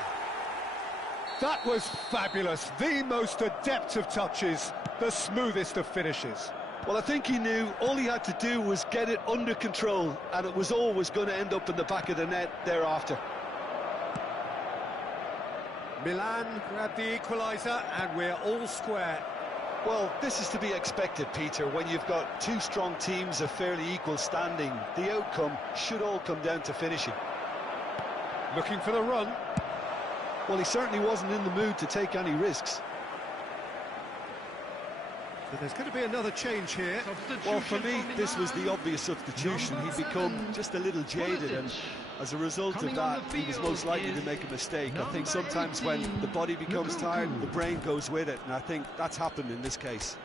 That was fabulous. The most adept of touches, the smoothest of finishes. Well, I think he knew all he had to do was get it under control, and it was always going to end up in the back of the net thereafter. Milan grabbed the equaliser, and we're all square. Well, this is to be expected, Peter, when you've got two strong teams of fairly equal standing. The outcome should all come down to finishing. Looking for the run. Well, he certainly wasn't in the mood to take any risks. So there's going to be another change here. Well, for me, this was the obvious substitution. He'd become just a little jaded, and as a result of that, he was most likely to make a mistake. I think sometimes when the body becomes tired, the brain goes with it, and I think that's happened in this case.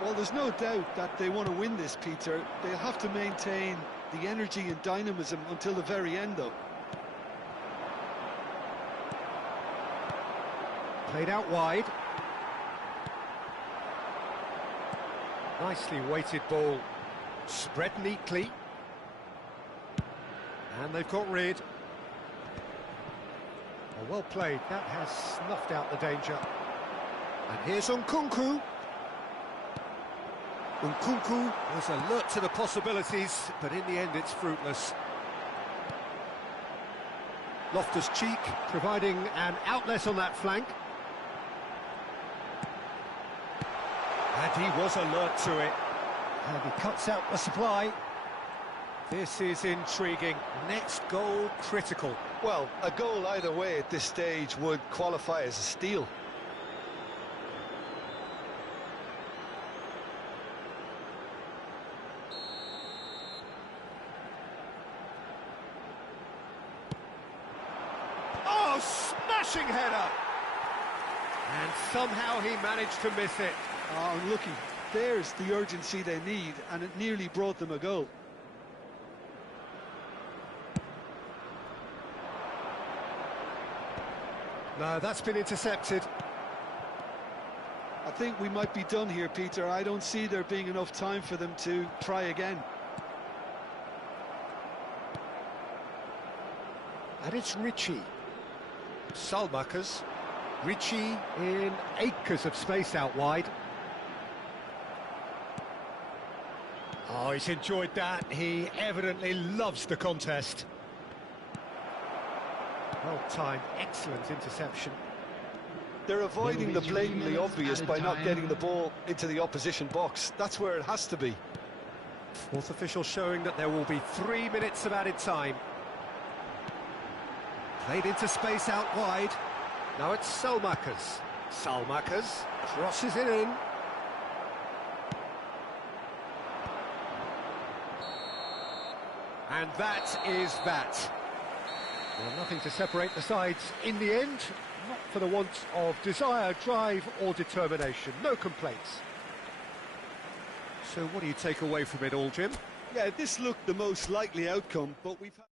Well, there's no doubt that they want to win this, Peter. They'll have to maintain the energy and dynamism until the very end, though. Played out wide. Nicely weighted ball. Spread neatly. And they've got rid. Well played. That has snuffed out the danger. And here's Nkunku. Nkunku was alert to the possibilities, but in the end it's fruitless. Loftus-Cheek providing an outlet on that flank. And he was alert to it. And he cuts out the supply. This is intriguing. Next goal critical. Well, a goal either way at this stage would qualify as a steal. Oh, smashing header! And somehow he managed to miss it. Oh, looky, there's the urgency they need, and it nearly brought them a goal. No, that's been intercepted. I think we might be done here, Peter. I don't see there being enough time for them to try again. And it's Richie. Salmakers. Richie in acres of space out wide. Oh, he's enjoyed that. He evidently loves the contest. Well timed, excellent interception. They're avoiding the blatantly obvious by not getting the ball into the opposition box. That's where it has to be. Fourth official showing that there will be 3 minutes of added time. Played into space out wide. Now it's Salmakers. Salmakers crosses it in. And that is that. Well, nothing to separate the sides in the end, not for the want of desire, drive or determination. No complaints. So what do you take away from it all, Jim? Yeah, this looked the most likely outcome, but we've had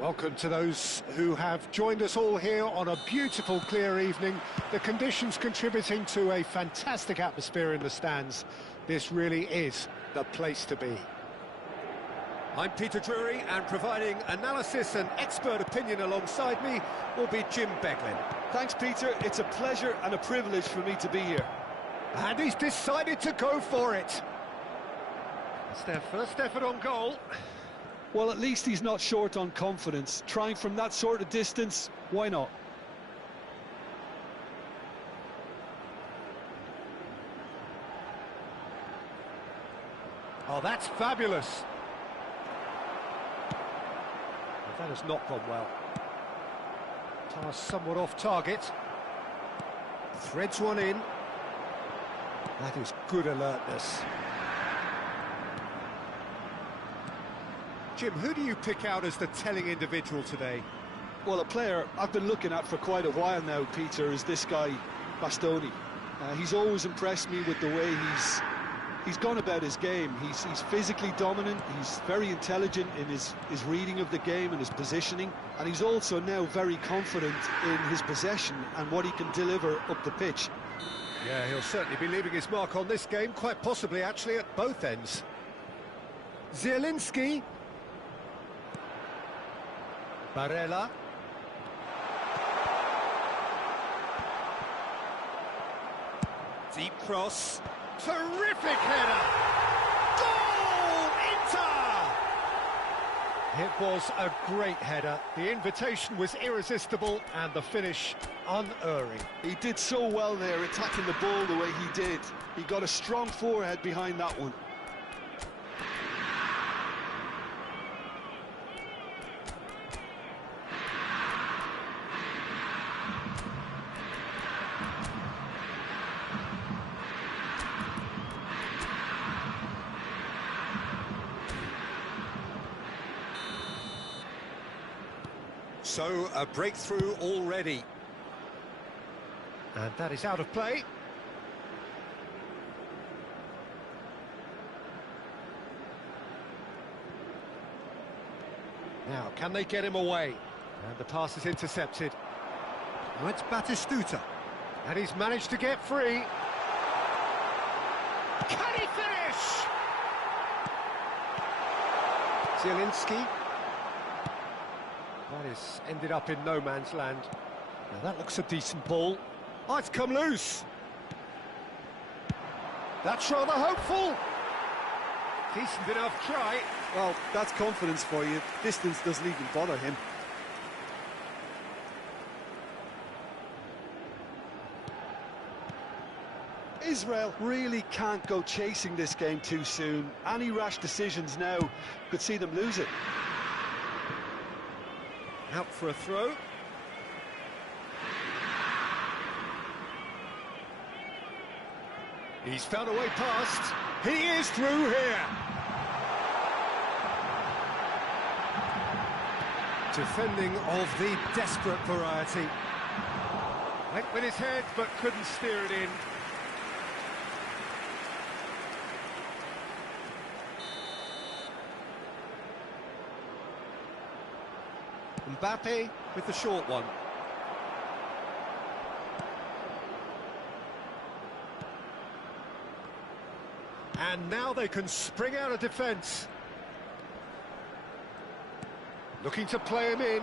Welcome to those who have joined us all here on a beautiful, clear evening. The conditions contributing to a fantastic atmosphere in the stands. This really is the place to be. I'm Peter Drury, and providing analysis and expert opinion alongside me will be Jim Beglin. Thanks, Peter. It's a pleasure and a privilege for me to be here. And he's decided to go for it. It's their first effort on goal. Well, at least he's not short on confidence. Trying from that sort of distance, why not? Oh, that's fabulous. That has not gone well. Pass somewhat off target. Threads one in. That is good alertness. Jim, who do you pick out as the telling individual today? Well, a player I've been looking at for quite a while now, Peter, is this guy, Bastoni. He's always impressed me with the way he's gone about his game. He's physically dominant, he's very intelligent in his reading of the game and his positioning, and he's also now very confident in his possession and what he can deliver up the pitch. Yeah, he'll certainly be leaving his mark on this game, quite possibly actually at both ends. Zielinski. Barella. Deep cross. Terrific header! Goal! Inter! It was a great header. The invitation was irresistible and the finish unerring. He did so well there, attacking the ball the way he did. He got a strong forehead behind that one. So, a breakthrough already. And that is out of play. Now, can they get him away? And the pass is intercepted. Now it's Batistuta. And he's managed to get free. Can he finish? Zielinski. That is ended up in no man's land. Now that looks a decent ball. Oh, it's come loose. That's rather hopeful. Decent enough try. Well, that's confidence for you. Distance doesn't even bother him. Israel really can't go chasing this game too soon. Any rash decisions now could see them lose it. Out for a throw. He's found a way past. He is through here. Defending of the desperate variety. Went with his head, but couldn't steer it in. Mbappe with the short one. And now they can spring out of defence. Looking to play him in.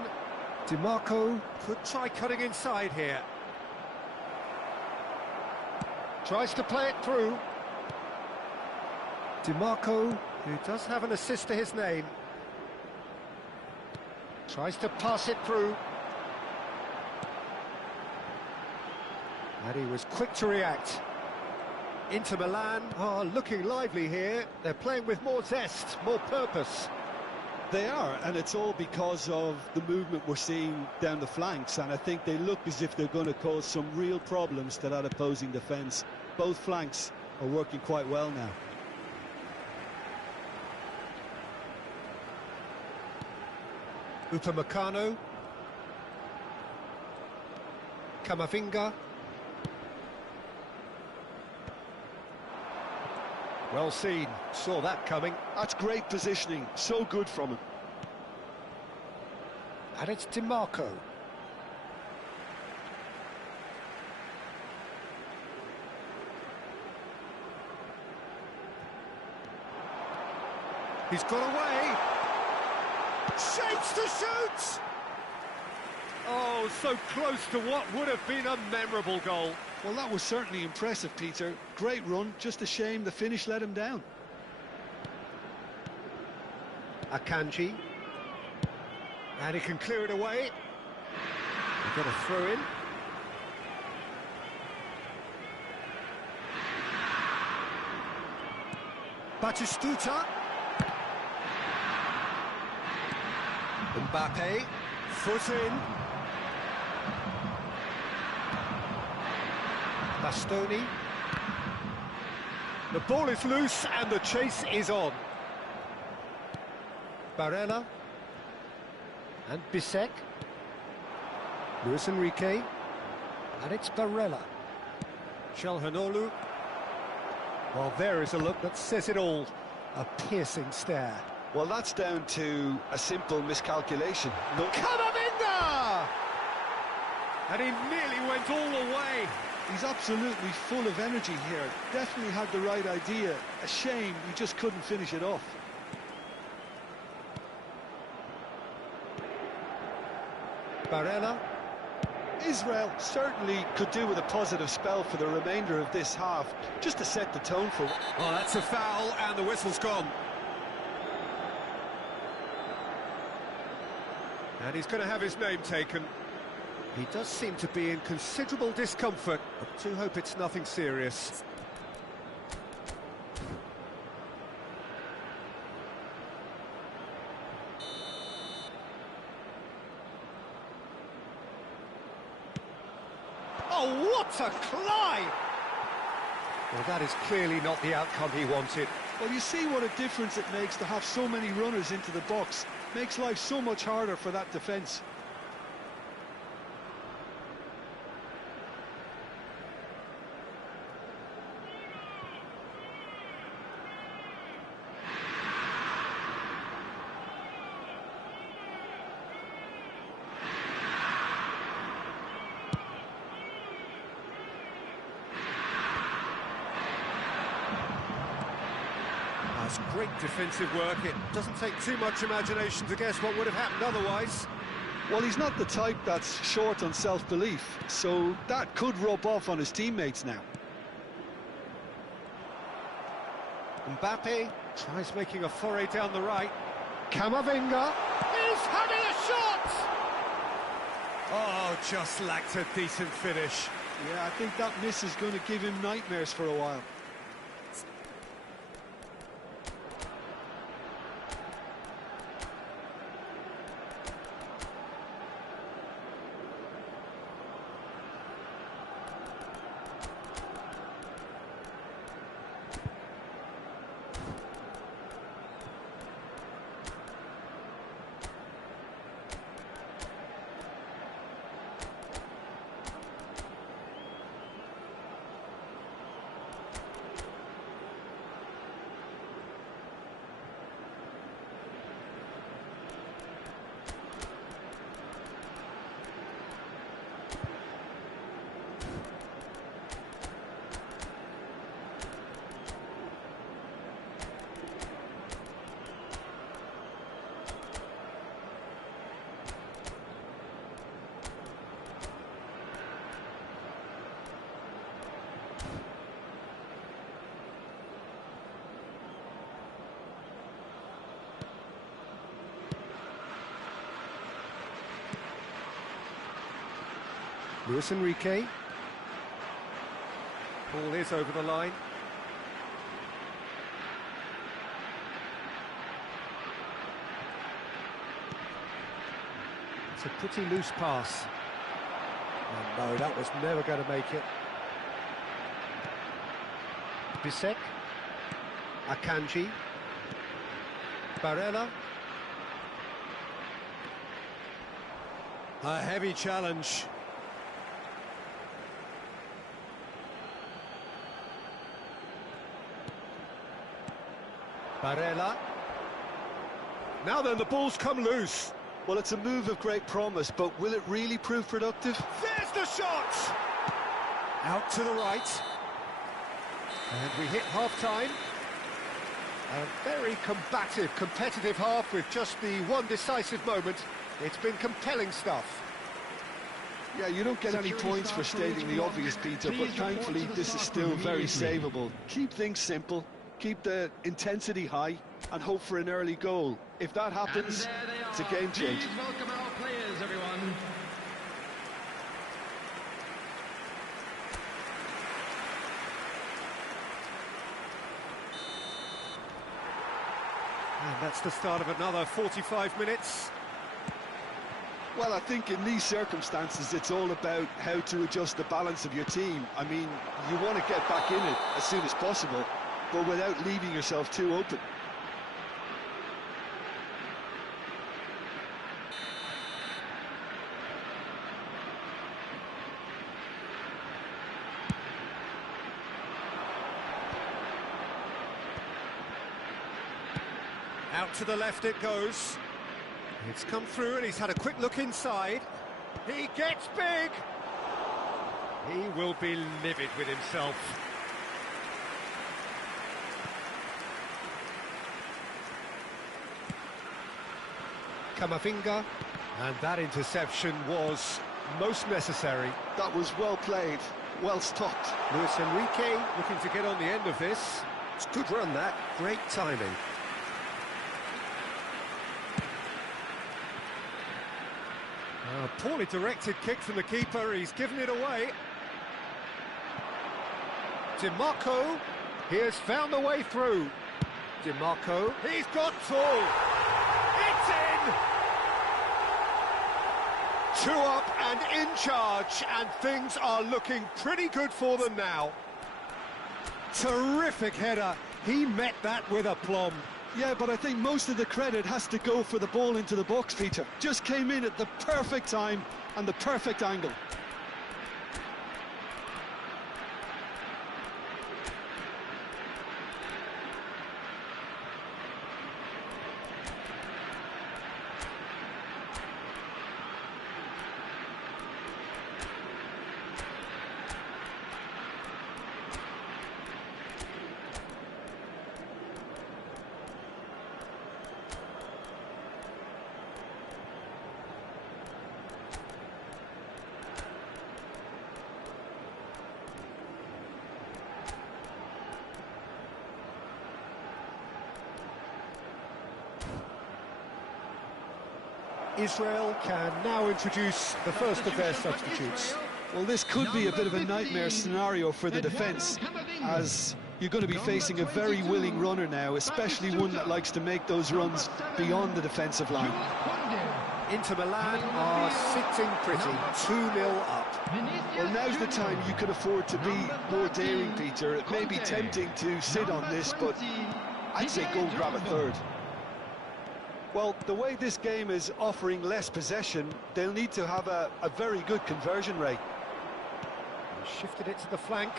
DiMarco could try cutting inside here. Tries to play it through. DiMarco, who does have an assist to his name. Tries to pass it through. And he was quick to react. Inter Milan are looking lively here. They're playing with more zest, more purpose. They are, and it's all because of the movement we're seeing down the flanks, and I think they look as if they're going to cause some real problems to that opposing defence. Both flanks are working quite well now. Upamecano. Camavinga. Well seen, saw that coming. That's great positioning, so good from him. And it's DiMarco. He's got away. Shapes to shoot! Oh, so close to what would have been a memorable goal. Well, that was certainly impressive, Peter. Great run, just a shame the finish let him down. Akanji. And he can clear it away. They've got a throw in. Batistuta. Mbappe. Foot in. Bastoni. The ball is loose and the chase is on. Barella. And Bisek. Luis Enrique. And it's Barella. Çalhanoğlu. Well, there is a look that says it all. A piercing stare. Well, that's down to a simple miscalculation. No. Camavinga! And he nearly went all the way. He's absolutely full of energy here. Definitely had the right idea. A shame he just couldn't finish it off. Barella. Israel certainly could do with a positive spell for the remainder of this half, just to set the tone for... Oh, that's a foul, and the whistle's gone. And he's going to have his name taken. He does seem to be in considerable discomfort. I do hope it's nothing serious. Oh, what a climb! Well, that is clearly not the outcome he wanted. Well, you see what a difference it makes to have so many runners into the box. Makes life so much harder for that defence. That's great defensive work. It doesn't take too much imagination to guess what would have happened otherwise. Well, he's not the type that's short on self-belief, so that could rub off on his teammates now. Mbappe tries making a foray down the right. Camavinga is having a shot! Oh, just lacked a decent finish. Yeah, I think that miss is going to give him nightmares for a while. Luis Enrique. Ball is over the line. It's a pretty loose pass. Oh no, that was never going to make it. Bisek. Akanji. Barella. A heavy challenge. Barella. Now then, the ball's come loose. Well, it's a move of great promise, but will it really prove productive? There's the shot! Out to the right. And we hit half-time. A very combative, competitive half with just the one decisive moment. It's been compelling stuff. Yeah, you don't get any points for stating the obvious, Peter, but thankfully this is still very savable. Keep things simple, keep the intensity high, and hope for an early goal. If that happens, it's a game change. Please welcome our players, everyone. And that's the start of another 45 minutes. Well, I think in these circumstances, it's all about how to adjust the balance of your team. I mean, you want to get back in it as soon as possible, but without leaving yourself too open. Out to the left it goes. It's come through and he's had a quick look inside. He gets big! He will be livid with himself. Camavinga. And that interception was most necessary. That was well played, well stopped. Luis Enrique looking to get on the end of this. It's a good run that, great timing. A poorly directed kick from the keeper, he's given it away. DiMarco, he has found the way through. DiMarco, he's got full. It's in! 2 up and in charge, and things are looking pretty good for them now. Terrific header, he met that with aplomb. Yeah, but I think most of the credit has to go for the ball into the box, Peter. Just came in at the perfect time and the perfect angle. Israel can now introduce the first of their substitutes. Well, this could be a bit of a nightmare scenario for the defence, as you're going to be facing a very willing runner now, especially one that likes to make those runs beyond the defensive line. Inter Milan are sitting pretty, 2-0 up. Well, now's the time you can afford to be more daring, Peter. It may be tempting to sit on this, but I'd say go grab a third. Well, the way this game is offering less possession, they'll need to have a very good conversion rate. He shifted it to the flank.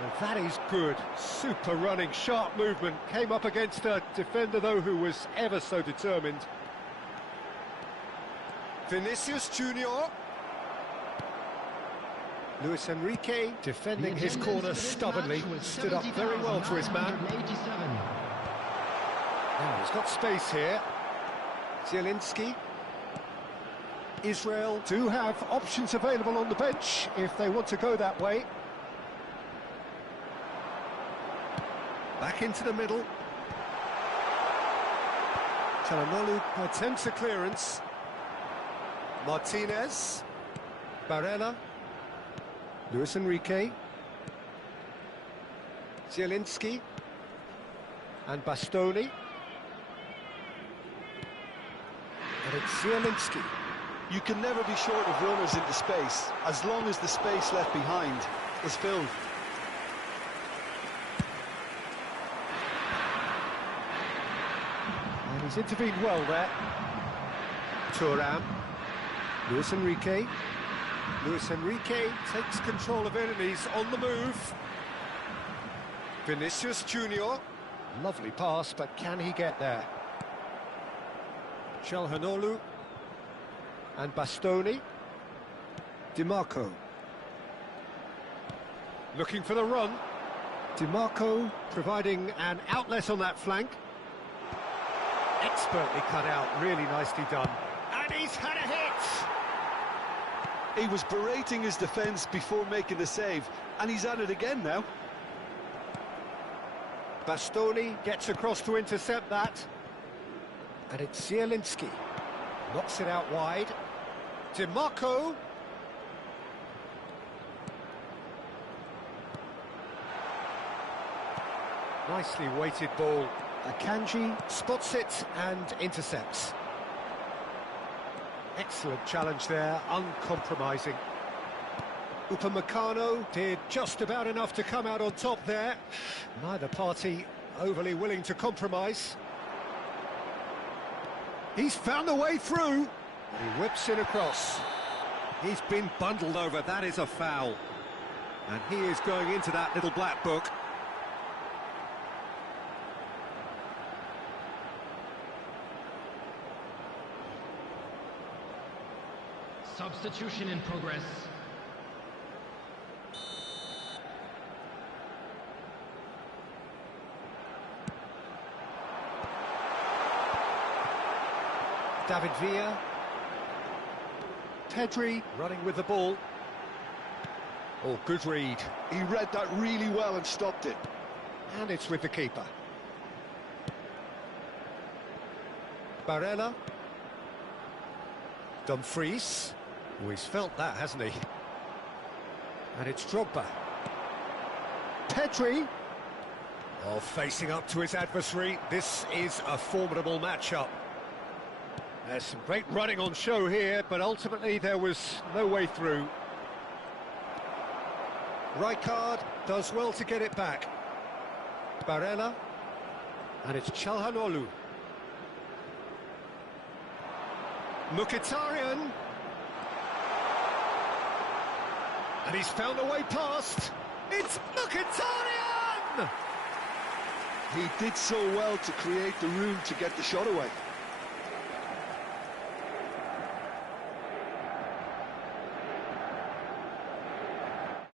And that is good. Super running, sharp movement. Came up against a defender, though, who was ever so determined. Vinicius Junior. Luis Enrique defending his corner stubbornly, stood up very well to his man. Now he's got space here. Zielinski. Israel do have options available on the bench if they want to go that way. Back into the middle. Çalhanoğlu attempts a clearance. Martinez. Barella. Luis Enrique, Zielinski, and Bastoni. And it's Zielinski. You can never be short of runners into space, as long as the space left behind is filled. And he's intervened well there. Thuram, Luis Enrique. Luis Enrique takes control of it and he's on the move. Vinicius Junior. Lovely pass, but can he get there? Calhanoglu and Bastoni. DiMarco. Looking for the run. DiMarco providing an outlet on that flank. Expertly cut out, really nicely done. And he's had a hit! He was berating his defence before making the save, and he's at it again now. Bastoni gets across to intercept that. And it's Zielinski. Knocks it out wide. DiMarco. Nicely weighted ball. Akanji spots it and intercepts. Excellent challenge there, uncompromising. Upamecano did just about enough to come out on top there. Neither party overly willing to compromise. He's found a way through. And he whips it across. He's been bundled over, that is a foul. And he is going into that little black book. Substitution in progress. David Villa. Pedri running with the ball. Oh, good read. He read that really well and stopped it. And it's with the keeper. Barella. Dumfries. Oh, he's felt that, hasn't he? And it's Drogba. Pedri. Oh, facing up to his adversary. This is a formidable matchup. There's some great running on show here, but ultimately there was no way through. Rijkaard does well to get it back. Barella. And it's Calhanoglu. Mkhitaryan. And he's found a way past. It's Mkhitaryan! He did so well to create the room to get the shot away.